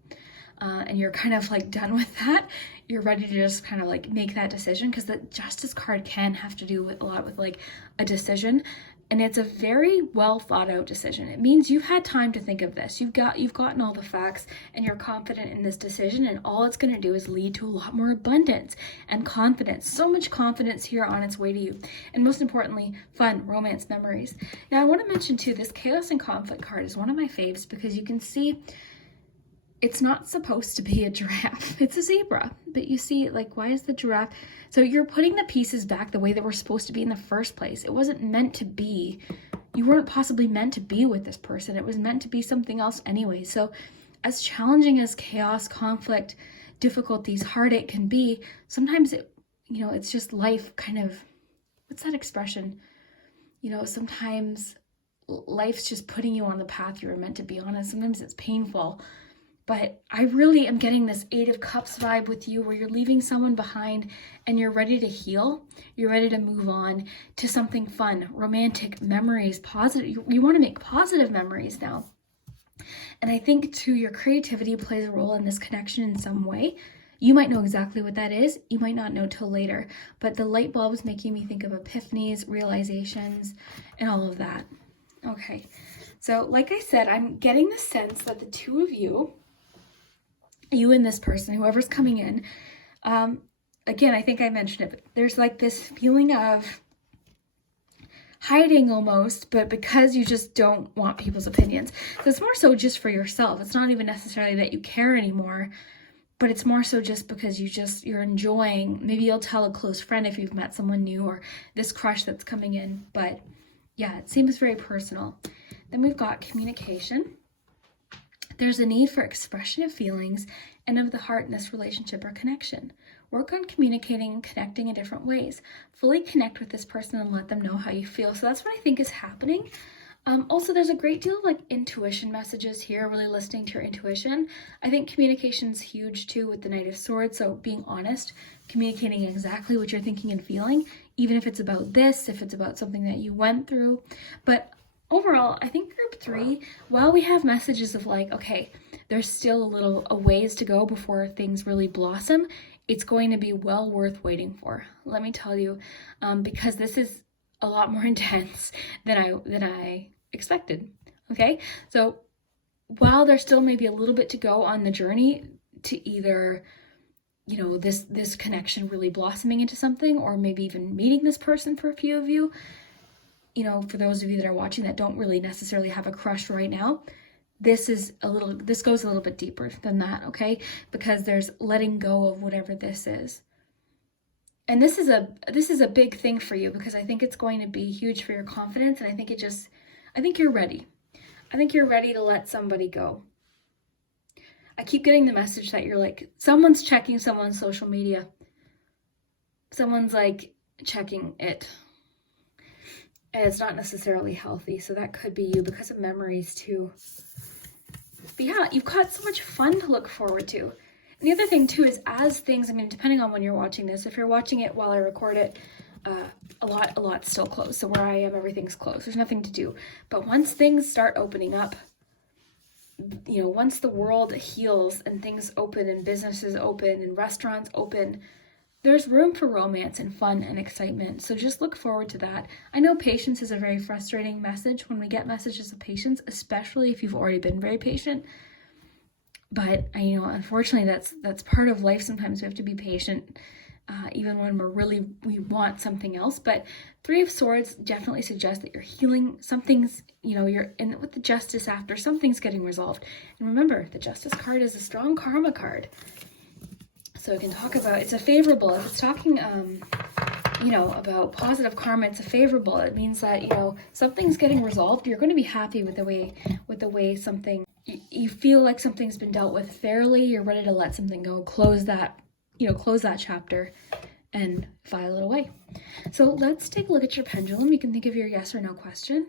and you're kind of like done with that. You're ready to just kind of like make that decision, because the Justice card can have to do with a lot with like a decision, and it's a very well thought out decision. It means you've had time to think of this. You've gotten all the facts, and you're confident in this decision, and all it's going to do is lead to a lot more abundance and confidence. So much confidence here on its way to you. And most importantly, fun, romance, memories. Now I want to mention too, this Chaos and Conflict card is one of my faves, because you can see it's not supposed to be a giraffe. It's a zebra. But you see, like, why is the giraffe? So you're putting the pieces back the way they were supposed to be in the first place. It wasn't meant to be. You weren't possibly meant to be with this person. It was meant to be something else anyway. So as challenging as chaos, conflict, difficulties, heartache can be, sometimes it's just life kind of, what's that expression? Sometimes life's just putting you on the path you were meant to be on, and sometimes it's painful. But I really am getting this Eight of Cups vibe with you, where you're leaving someone behind and you're ready to heal. You're ready to move on to something fun, romantic, memories, positive. You want to make positive memories now. And I think too, your creativity plays a role in this connection in some way. You might know exactly what that is. You might not know till later. But the light bulb is making me think of epiphanies, realizations, and all of that. Okay. So like I said, I'm getting the sense that the two of you and this person, whoever's coming in, again, I think I mentioned it, but there's like this feeling of hiding almost, but because you just don't want people's opinions. So it's more so just for yourself. It's not even necessarily that you care anymore, but it's more so just because you're enjoying. Maybe you'll tell a close friend if you've met someone new, or this crush that's coming in. But yeah, it seems very personal. Then we've got communication. There's a need for expression of feelings and of the heart in this relationship or connection. Work on communicating and connecting in different ways. Fully connect with this person and let them know how you feel. So that's what I think is happening. Also, there's a great deal of like intuition messages here, really listening to your intuition. I think communication's huge too with the Knight of Swords. So being honest, communicating exactly what you're thinking and feeling, even if it's about this, if it's about something that you went through. But overall, I think group 3, while we have messages of like, okay, there's still a ways to go before things really blossom, it's going to be well worth waiting for. Let me tell you, because this is a lot more intense than I expected. Okay, so while there's still maybe a little bit to go on the journey to either, this connection really blossoming into something, or maybe even meeting this person for a few of you. For those of you that are watching that don't really necessarily have a crush right now, this goes a little bit deeper than that, okay? Because there's letting go of whatever this is. And this is a big thing for you, because I think it's going to be huge for your confidence, and I think you're ready. I think you're ready to let somebody go. I keep getting the message that you're like, someone's checking someone's social media. Someone's like checking it. And it's not necessarily healthy, so that could be you because of memories too. But yeah, you've got so much fun to look forward to. And the other thing too is, as things, depending on when you're watching this, if you're watching it while I record it, a lot's still closed. So where I am, everything's closed. There's nothing to do. But once things start opening up, you know, once the world heals and things open and businesses open and restaurants open, there's room for romance and fun and excitement. So just look forward to that. I know patience is a very frustrating message when we get messages of patience, especially if you've already been very patient. But you know, unfortunately, that's part of life. Sometimes we have to be patient, even when we want something else. But Three of Swords definitely suggests that you're healing. Something's, you know, you're in with the Justice after, something's getting resolved. And remember, the Justice card is a strong karma card. So we can talk about, it's a favorable. If it's talking, you know, about positive karma, it's a favorable. It means that, you know, something's getting resolved. You're going to be happy with the way something, you feel like something's been dealt with fairly. You're ready to let something go, close that chapter and file it away. So let's take a look at your pendulum. You can think of your yes or no question.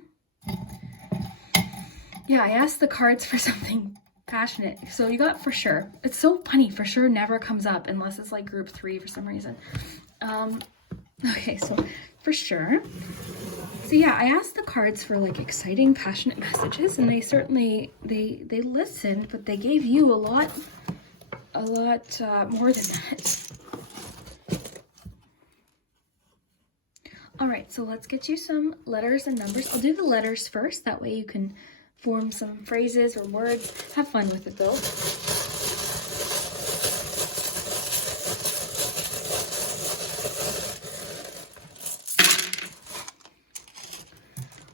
Yeah, I asked the cards for something passionate. So you got for sure. It's so funny. For sure never comes up unless it's like group 3 for some reason. Okay, so for sure. So yeah, I asked the cards for like exciting, passionate messages, and they certainly they listened, but they gave you a lot more than that. All right, so let's get you some letters and numbers. I'll do the letters first. That way you can form some phrases or words. Have fun with it though.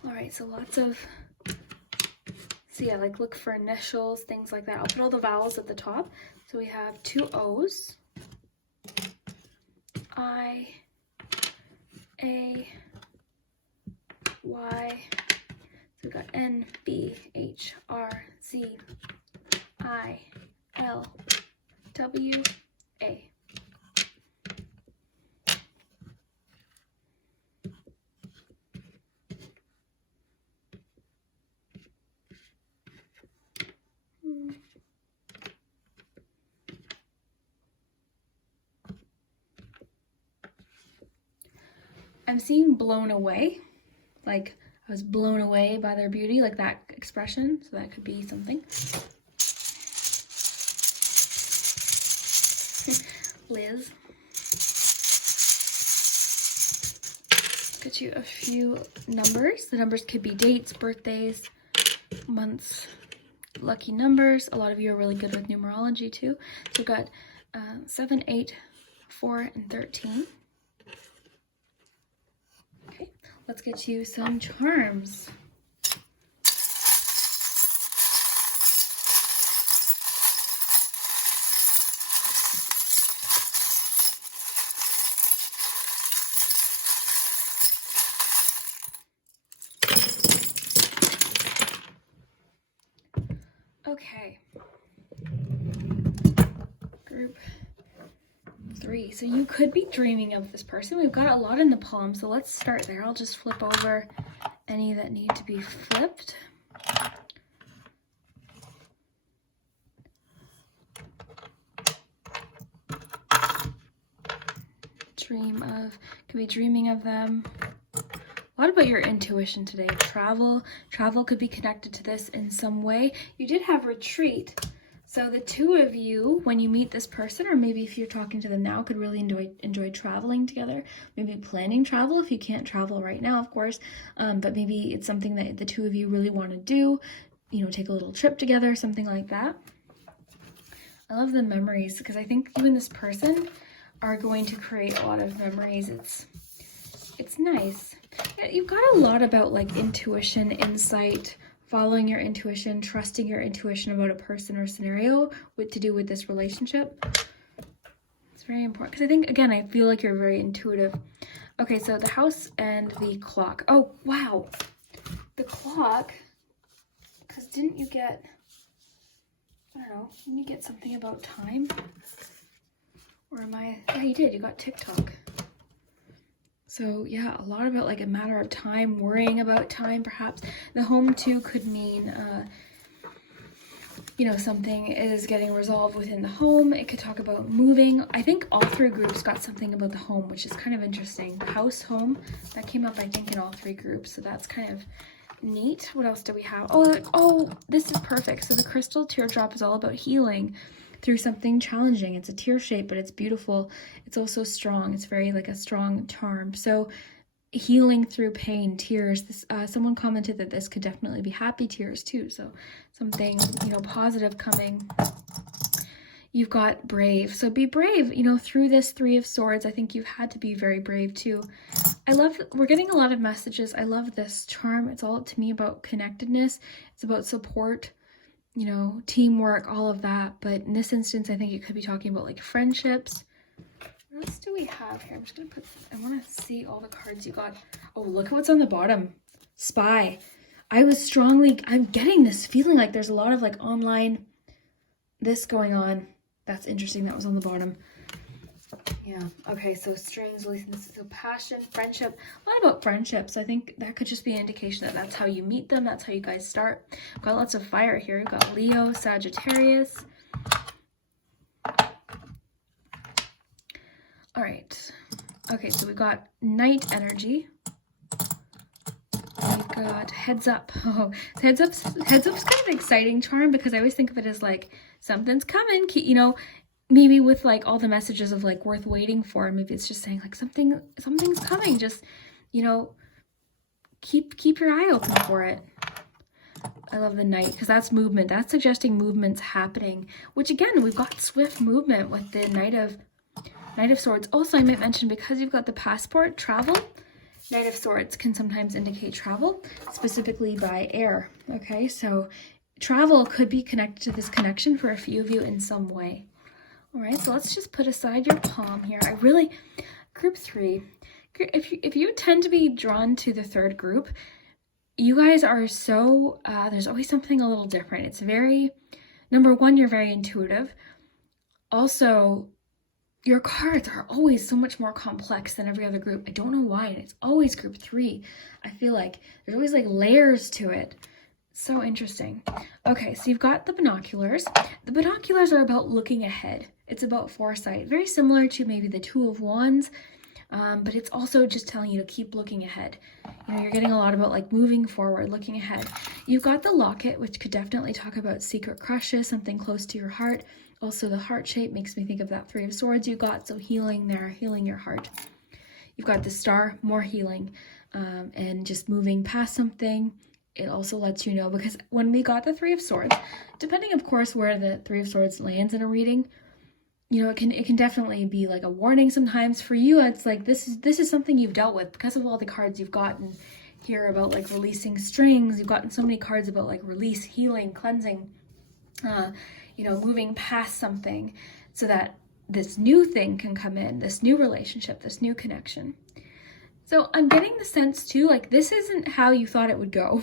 All right, so yeah, like look for initials, things like that. I'll put all the vowels at the top. So we have 2 O's, I, A, Y. So we got N, B, H, R, Z, I, L, W, A. I'm seeing blown away, like I was blown away by their beauty, like that expression. So that could be something. Liz. Get you a few numbers. The numbers could be dates, birthdays, months, lucky numbers. A lot of you are really good with numerology too. So we've got 7, 8, 4, and 13. Okay, let's get you some charms. Okay, group 3. So you could be dreaming of this person. We've got a lot in the palm, so let's start there. I'll just flip over any that need to be flipped. Could be dreaming of them. A lot about your intuition today. Travel could be connected to this in some way. You did have retreat. So the two of you, when you meet this person, or maybe if you're talking to them now, could really enjoy traveling together. Maybe planning travel if you can't travel right now, of course. But maybe it's something that the two of you really want to do. You know, take a little trip together, something like that. I love the memories because I think you and this person are going to create a lot of memories. It's nice. You've got a lot about like intuition, insight, following your intuition, trusting your intuition about a person or scenario to do with this relationship. It's very important because I think, again, I feel like you're very intuitive. Okay, so the house and the clock. Oh, wow. The clock, because didn't you get, I don't know, didn't you get something about time? Or am I, yeah, you did, you got TikTok. So yeah, a lot about like a matter of time, worrying about time perhaps. The home too could mean, you know, something is getting resolved within the home. It could talk about moving. I think all three groups got something about the home, which is kind of interesting. House, home, that came up, I think, in all three groups. So that's kind of neat. What else do we have? Oh, this is perfect. So the crystal teardrop is all about healing through something challenging. It's a tear shape, but it's beautiful. It's also strong. It's very like a strong charm. So healing through pain, tears. This someone commented that this could definitely be happy tears too. So something, you know, positive coming. You've got brave. So be brave, you know, through this Three of Swords. I think you've had to be very brave too. We're getting a lot of messages. I love this charm. It's all to me about connectedness. It's about support, you know, teamwork, all of that. But in this instance, I think it could be talking about like friendships. What else do we have here? I'm just going to I want to see all the cards you got. Oh, look at what's on the bottom. Spy. I'm getting this feeling like there's a lot of like online this going on. That's interesting. That was on the bottom. Yeah. Okay. So strings, so passion, friendship, a lot about friendships. I think that could just be an indication that that's how you meet them. That's how you guys start. We've got lots of fire here. We've got Leo, Sagittarius. All right. Okay. So we've got night energy. We've got heads up. Oh, heads up's kind of an exciting charm because I always think of it as like something's coming, you know, maybe with like all the messages of like worth waiting for. Maybe it's just saying like something's coming. Just, you know, keep your eye open for it. I love the knight because that's movement. That's suggesting movement's happening, which again, we've got swift movement with the Knight of Swords. Also, I might mention because you've got the passport, travel, Knight of Swords can sometimes indicate travel, specifically by air. Okay, so travel could be connected to this connection for a few of you in some way. All right, so let's just put aside your palm here. Group 3, if you tend to be drawn to the third group, you guys are so, there's always something a little different. It's very, number one, you're very intuitive. Also, your cards are always so much more complex than every other group. I don't know why, and it's always group 3. I feel like there's always like layers to it. So interesting. Okay, so you've got the binoculars. The binoculars are about looking ahead. It's about foresight. Very similar to maybe the Two of Wands, but it's also just telling you to keep looking ahead. You know, you're getting a lot about like moving forward, looking ahead. You've got the locket, which could definitely talk about secret crushes, something close to your heart. Also, the heart shape makes me think of that Three of Swords you got, so healing there, healing your heart. You've got the star, more healing, and just moving past something. It also lets you know, because when we got the Three of Swords, depending, of course, where the Three of Swords lands in a reading, you know, it can definitely be like a warning sometimes. For you, it's like this is something you've dealt with because of all the cards you've gotten here about like releasing strings. You've gotten so many cards about like release, healing, cleansing, you know, moving past something so that this new thing can come in, this new relationship, this new connection. So I'm getting the sense too, like this isn't how you thought it would go,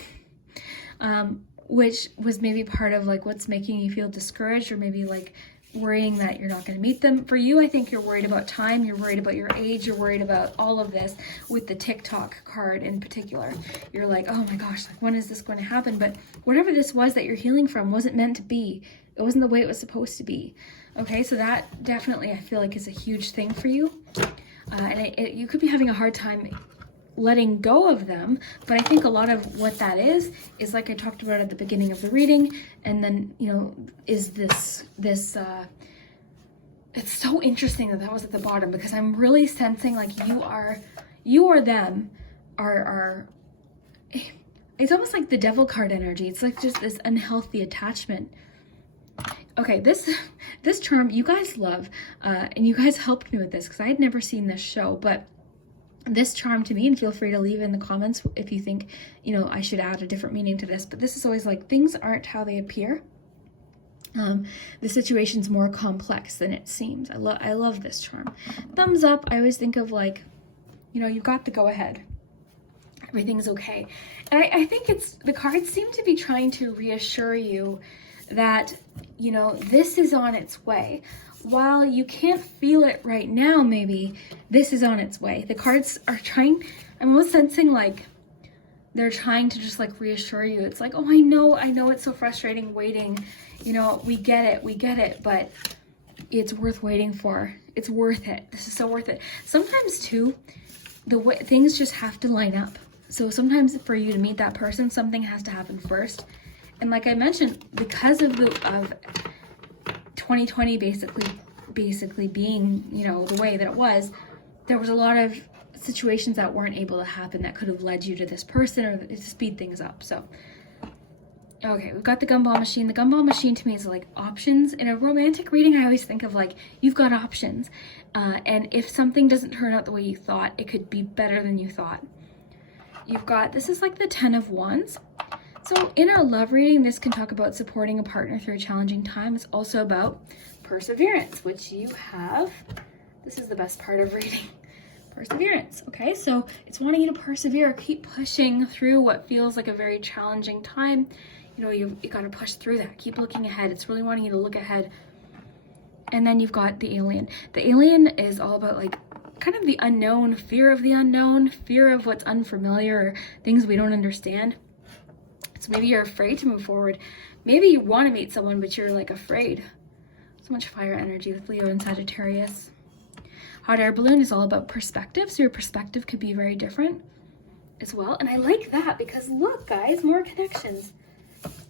which was maybe part of like what's making you feel discouraged or maybe like worrying that you're not going to meet them. For you, I think you're worried about time, you're worried about your age, you're worried about all of this with the TikTok card in particular. You're like, oh my gosh, like when is this going to happen? But whatever this was that you're healing from wasn't meant to be. It wasn't the way it was supposed to be. Okay, so that definitely I feel like is a huge thing for you. And you could be having a hard time letting go of them, but I think a lot of what that is like I talked about at the beginning of the reading, and then, you know, is this it's so interesting that was at the bottom, because I'm really sensing like you or them are it's almost like the devil card energy. It's like just this unhealthy attachment. Okay, this charm you guys love, and you guys helped me with this because I had never seen this show, but this charm to me, and feel free to leave in the comments if you think, you know, I should add a different meaning to this, but this is always like things aren't how they appear. The situation's more complex than it seems. I love this charm. Thumbs up, I always think of like, you know, you've got the go ahead. Everything's okay. And I think it's, the cards seem to be trying to reassure you that, you know, this is on its way. While you can't feel it right now, maybe this is on its way. The cards are trying, I'm almost sensing like they're trying to just like reassure you. It's like, oh, I know it's so frustrating waiting. You know, we get it, but it's worth waiting for. It's worth it. This is so worth it. Sometimes too, the way things just have to line up. So sometimes for you to meet that person, something has to happen first. And like I mentioned, because of 2020 basically being, you know, the way that it was, there was a lot of situations that weren't able to happen that could have led you to this person or to speed things up. So okay, we've got the gumball machine. The gumball machine to me is like options. In a romantic reading, I always think of like, you've got options. And if something doesn't turn out the way you thought, it could be better than you thought. You've got, this is like the 10 of Wands. So in our love reading, this can talk about supporting a partner through a challenging time. It's also about perseverance, which you have. This is the best part of reading. Perseverance. Okay, so it's wanting you to persevere, keep pushing through what feels like a very challenging time. You know, you got to push through that. Keep looking ahead. It's really wanting you to look ahead. And then you've got the alien. The alien is all about like kind of the unknown, fear of the unknown, fear of what's unfamiliar, or things we don't understand. So maybe you're afraid to move forward. Maybe you want to meet someone, but you're like afraid. So much fire energy with Leo and Sagittarius. Hot air balloon is all about perspective. So your perspective could be very different as well. And I like that because look, guys, more connections.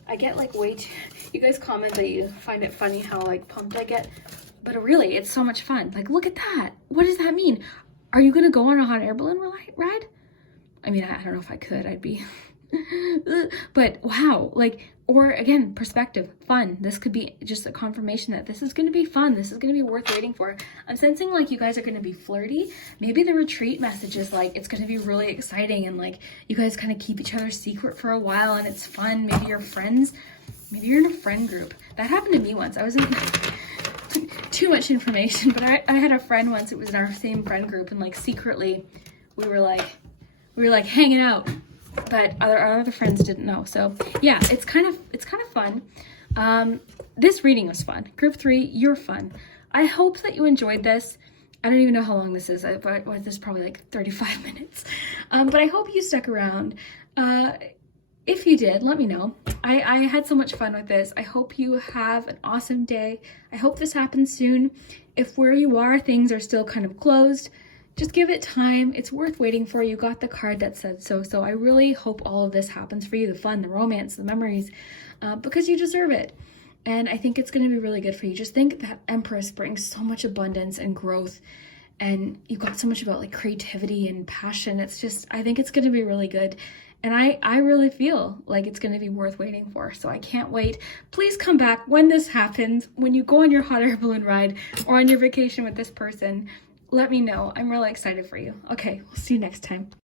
I get like way too, you guys comment that you find it funny how like pumped I get, but really it's so much fun. Like, look at that. What does that mean? Are you going to go on a hot air balloon ride? I mean, I don't know if I could, I'd be, but wow. Like, or again, perspective, fun. This could be just a confirmation that this is going to be fun. This is going to be worth waiting for. I'm sensing like you guys are going to be flirty. Maybe the retreat message is like, it's going to be really exciting and like you guys kind of keep each other's secret for a while and it's fun. Maybe you're friends. Maybe you're in a friend group. That happened to me once. I was in too much information, but I had a friend once. It was in our same friend group and like secretly we were like hanging out. But our other friends didn't know. So yeah, it's kind of fun. This reading was fun. Group 3, you're fun. I hope that you enjoyed this. I don't even know how long this is, but this is probably like 35 minutes. But I hope you stuck around. If you did, let me know. I had so much fun with this. I hope you have an awesome day. I hope this happens soon. If where you are, things are still kind of closed, just give it time. It's worth waiting for. You got the card that said so. So I really hope all of this happens for you. The fun, the romance, the memories, because you deserve it. And I think it's going to be really good for you. Just think that Empress brings so much abundance and growth. And you've got so much about like creativity and passion. It's just, I think it's going to be really good. And I really feel like it's going to be worth waiting for. So I can't wait. Please come back when this happens, when you go on your hot air balloon ride or on your vacation with this person. Let me know. I'm really excited for you. Okay, we'll see you next time.